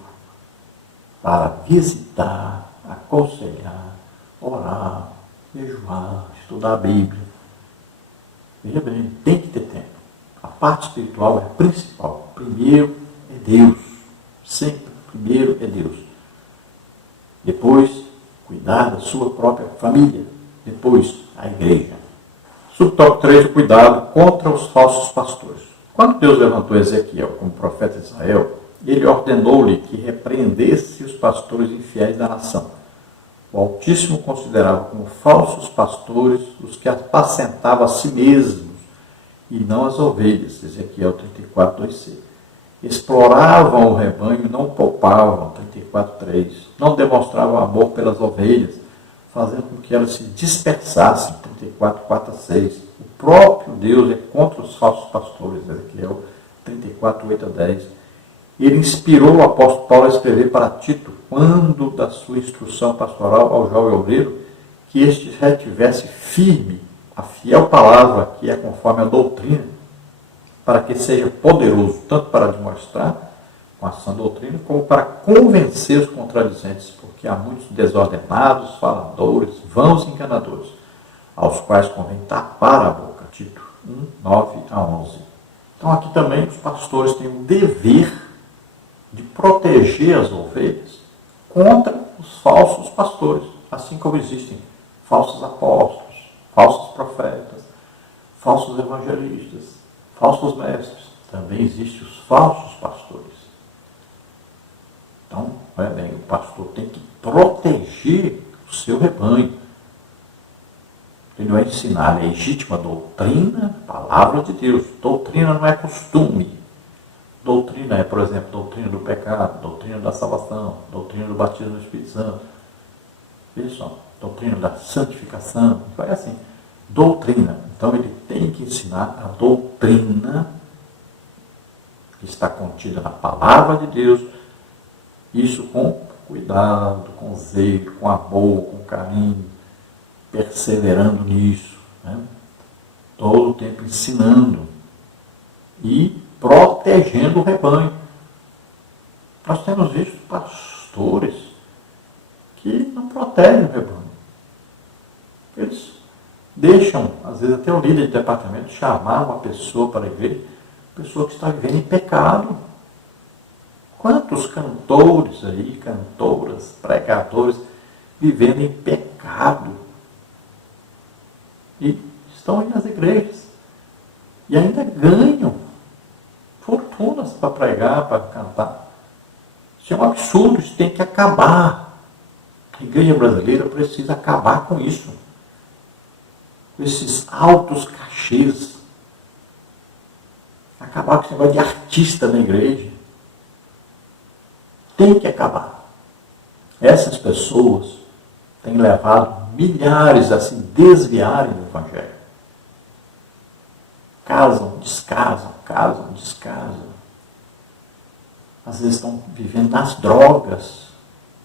para visitar, aconselhar, orar, jejuar, estudar a Bíblia. Veja bem, tem que ter tempo. A parte espiritual é a principal. Primeiro é Deus. Sempre, primeiro é Deus. Depois, cuidar da sua própria família. Depois, a igreja. Subtópico 3, o cuidado contra os falsos pastores. Quando Deus levantou Ezequiel como profeta de Israel, ele ordenou-lhe que repreendesse os pastores infiéis da nação. O Altíssimo considerava como falsos pastores os que apacentavam a si mesmos e não as ovelhas. Ezequiel 34, 2c. Exploravam o rebanho e não poupavam. 34:3. Não demonstravam amor pelas ovelhas, fazendo com que elas se dispersassem. 34:4-6. O próprio Deus é contra os falsos pastores. Ezequiel 34:8-10. Ele inspirou o apóstolo Paulo a escrever para Tito, quando da sua instrução pastoral ao jovem obreiro, que este retivesse firme a fiel palavra, que é conforme a doutrina, para que seja poderoso tanto para demonstrar com a sã doutrina, como para convencer os contradizentes, porque há muitos desordenados, faladores, vãos e enganadores, aos quais convém tapar a boca. Tito 1:9-11. Então aqui também os pastores têm o dever de proteger as ovelhas contra os falsos pastores, assim como existem falsos apóstolos, falsos profetas, falsos evangelistas, falsos mestres. Também existem os falsos pastores. Então, olha bem, o pastor tem que proteger o seu rebanho. Ele vai ensinar a legítima doutrina, palavra de Deus. Doutrina não é costume. Doutrina é, por exemplo, doutrina do pecado, doutrina da salvação, doutrina do batismo do Espírito Santo. Veja só, doutrina da santificação, vai assim. Doutrina. Então ele tem que ensinar a doutrina que está contida na palavra de Deus, isso com cuidado, com zelo, com amor, com carinho, perseverando nisso, né? Todo o tempo ensinando e protegendo o rebanho. Nós temos visto pastores que não protegem o rebanho. Eles deixam, às vezes até o líder de departamento, chamar uma pessoa para a igreja pessoa que está vivendo em pecado. Quantos cantores aí, cantoras, pregadores, vivendo em pecado. E estão aí nas igrejas. E ainda ganham fortunas para pregar, para cantar. Isso é um absurdo, isso tem que acabar. A igreja brasileira precisa acabar com isso. Com esses altos cachês. Acabar com esse negócio de artista na igreja. Tem que acabar. Essas pessoas têm levado milhares a se desviarem do Evangelho. Casam, descasam, casam, descasam. Às vezes estão vivendo nas drogas,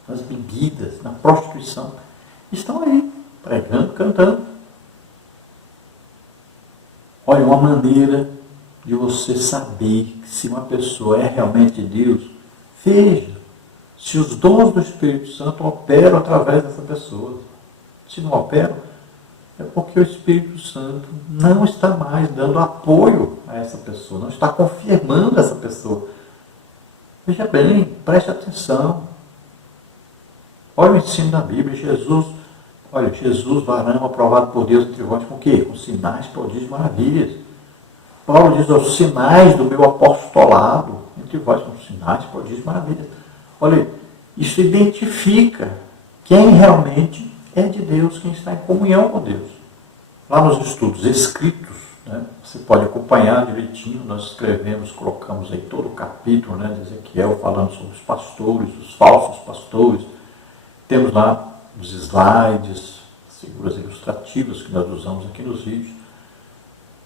nas bebidas, na prostituição. Estão aí, pregando, cantando. Olha, uma maneira de você saber se uma pessoa é realmente de Deus, veja se os dons do Espírito Santo operam através dessa pessoa. Se não operam, é porque o Espírito Santo não está mais dando apoio a essa pessoa, não está confirmando essa pessoa. Veja bem, preste atenção. Olha o ensino da Bíblia. Jesus, varão aprovado por Deus entre vós, com o quê? Com sinais, prodígios e maravilhas. Paulo diz, os sinais do meu apostolado entre vós, com sinais, prodígios e maravilhas. Olha, isso identifica quem realmente é de Deus, quem está em comunhão com Deus. Lá nos estudos escritos, né, você pode acompanhar direitinho, nós escrevemos, colocamos aí todo o capítulo, né, de Ezequiel, falando sobre os pastores, os falsos pastores. Temos lá os slides, figuras ilustrativas que nós usamos aqui nos vídeos.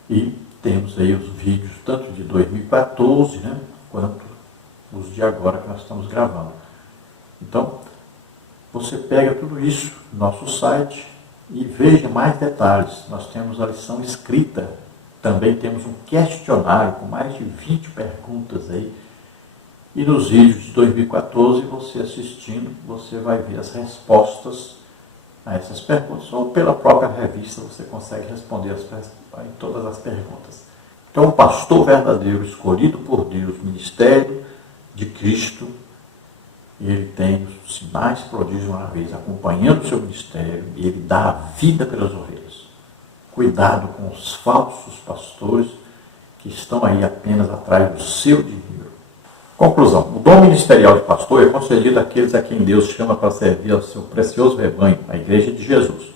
E temos aí os vídeos tanto de 2014, né, quanto os de agora que nós estamos gravando. Então, você pega tudo isso no nosso site e veja mais detalhes. Nós temos a lição escrita, também temos um questionário com mais de 20 perguntas aí. E nos vídeos de 2014, você assistindo, você vai ver as respostas a essas perguntas. Ou pela própria revista você consegue responder todas as perguntas. Então, o pastor verdadeiro, escolhido por Deus, ministério de Cristo, ele tem os sinais, prodígios e maravilhas acompanhando o seu ministério, e ele dá a vida pelas ovelhas. Cuidado com os falsos pastores que estão aí apenas atrás do seu dinheiro. Conclusão. O dom ministerial de pastor é concedido àqueles a quem Deus chama para servir ao seu precioso rebanho, a igreja de Jesus.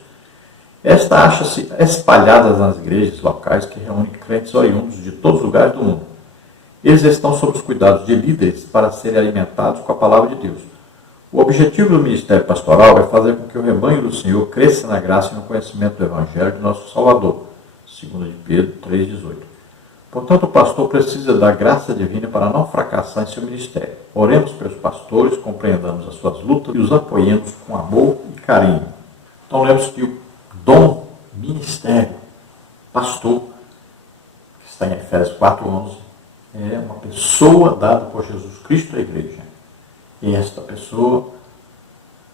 Esta acha-se espalhada nas igrejas locais que reúnem crentes oriundos de todos os lugares do mundo. Eles estão sob os cuidados de líderes para serem alimentados com a palavra de Deus. O objetivo do ministério pastoral é fazer com que o rebanho do Senhor cresça na graça e no conhecimento do Evangelho de nosso Salvador. 2 de Pedro 3,18. Portanto, o pastor precisa da graça divina para não fracassar em seu ministério. Oremos pelos pastores, compreendamos as suas lutas e os apoiemos com amor e carinho. Então, lembre-se que o dom, ministério, pastor, que está em Efésios 4,11, é uma pessoa dada por Jesus Cristo à igreja. E esta pessoa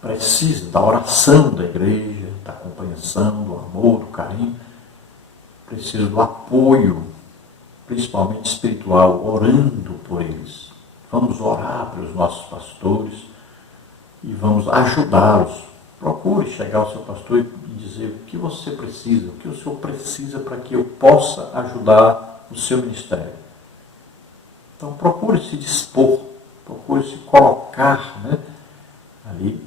precisa da oração da igreja, da compreensão, do amor, do carinho, precisa do apoio, principalmente espiritual, orando por eles. Vamos orar pelos nossos pastores e vamos ajudá-los. Procure chegar ao seu pastor e dizer o que você precisa, o que o senhor precisa para que eu possa ajudar o seu ministério. Então procure se dispor, procure se colocar, né, ali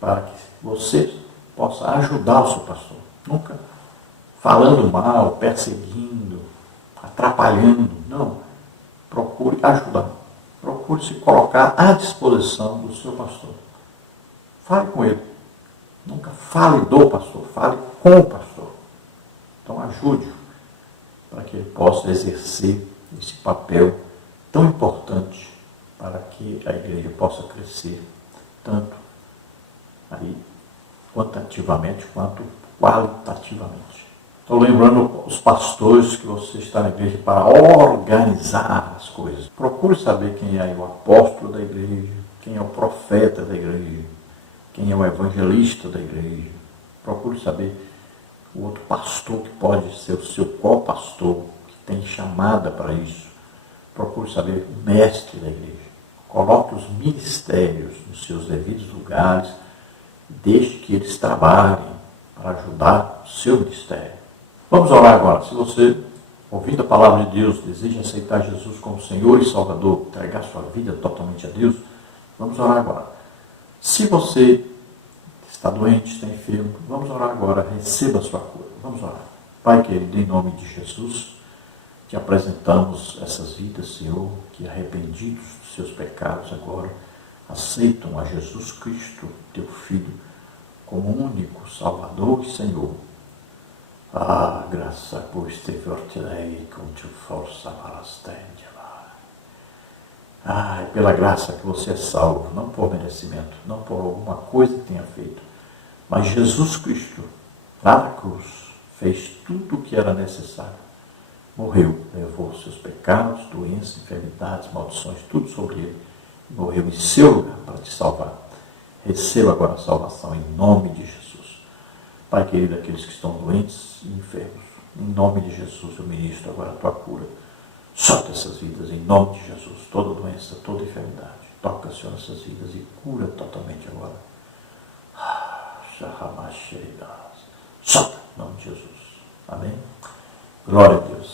para que você possa ajudar o seu pastor. Nunca falando mal, perseguindo, atrapalhando. Não. Procure ajudar. Procure se colocar à disposição do seu pastor. Fale com ele. Nunca fale do pastor, fale com o pastor. Então ajude-o para que ele possa exercer esse papel tão importante para que a igreja possa crescer, tanto aí quantitativamente quanto qualitativamente. Estou lembrando os pastores que você está na igreja para organizar as coisas. Procure saber quem é o apóstolo da igreja, quem é o profeta da igreja, quem é o evangelista da igreja. Procure saber o outro pastor que pode ser o seu co-pastor, que tem chamada para isso. procure saber o mestre da igreja. Coloque os ministérios nos seus devidos lugares e deixe que eles trabalhem para ajudar o seu ministério. Vamos orar agora. Se você, ouvindo a palavra de Deus, deseja aceitar Jesus como Senhor e Salvador, entregar sua vida totalmente a Deus, vamos orar agora. Se você está doente, está enfermo, vamos orar agora. Receba a sua cura. Vamos orar. Pai querido, em nome de Jesus, te apresentamos essas vidas, Senhor, que arrependidos dos seus pecados agora aceitam a Jesus Cristo, teu Filho, como único Salvador e Senhor. Ah, graça por este vertirei com tua força para ah, é pela graça que você é salvo, não por merecimento, não por alguma coisa que tenha feito, mas Jesus Cristo, lá na cruz, fez tudo o que era necessário. Morreu, levou os seus pecados, doenças, enfermidades, maldições, tudo sobre ele. Morreu em seu lugar para te salvar. Receba agora a salvação em nome de Jesus. Pai querido, aqueles que estão doentes e enfermos, em nome de Jesus eu ministro agora a tua cura. Solta essas vidas em nome de Jesus. Toda doença, toda enfermidade. Toca, Senhor, essas vidas e cura totalmente agora. Solta em nome de Jesus. Amém? Glória a Deus.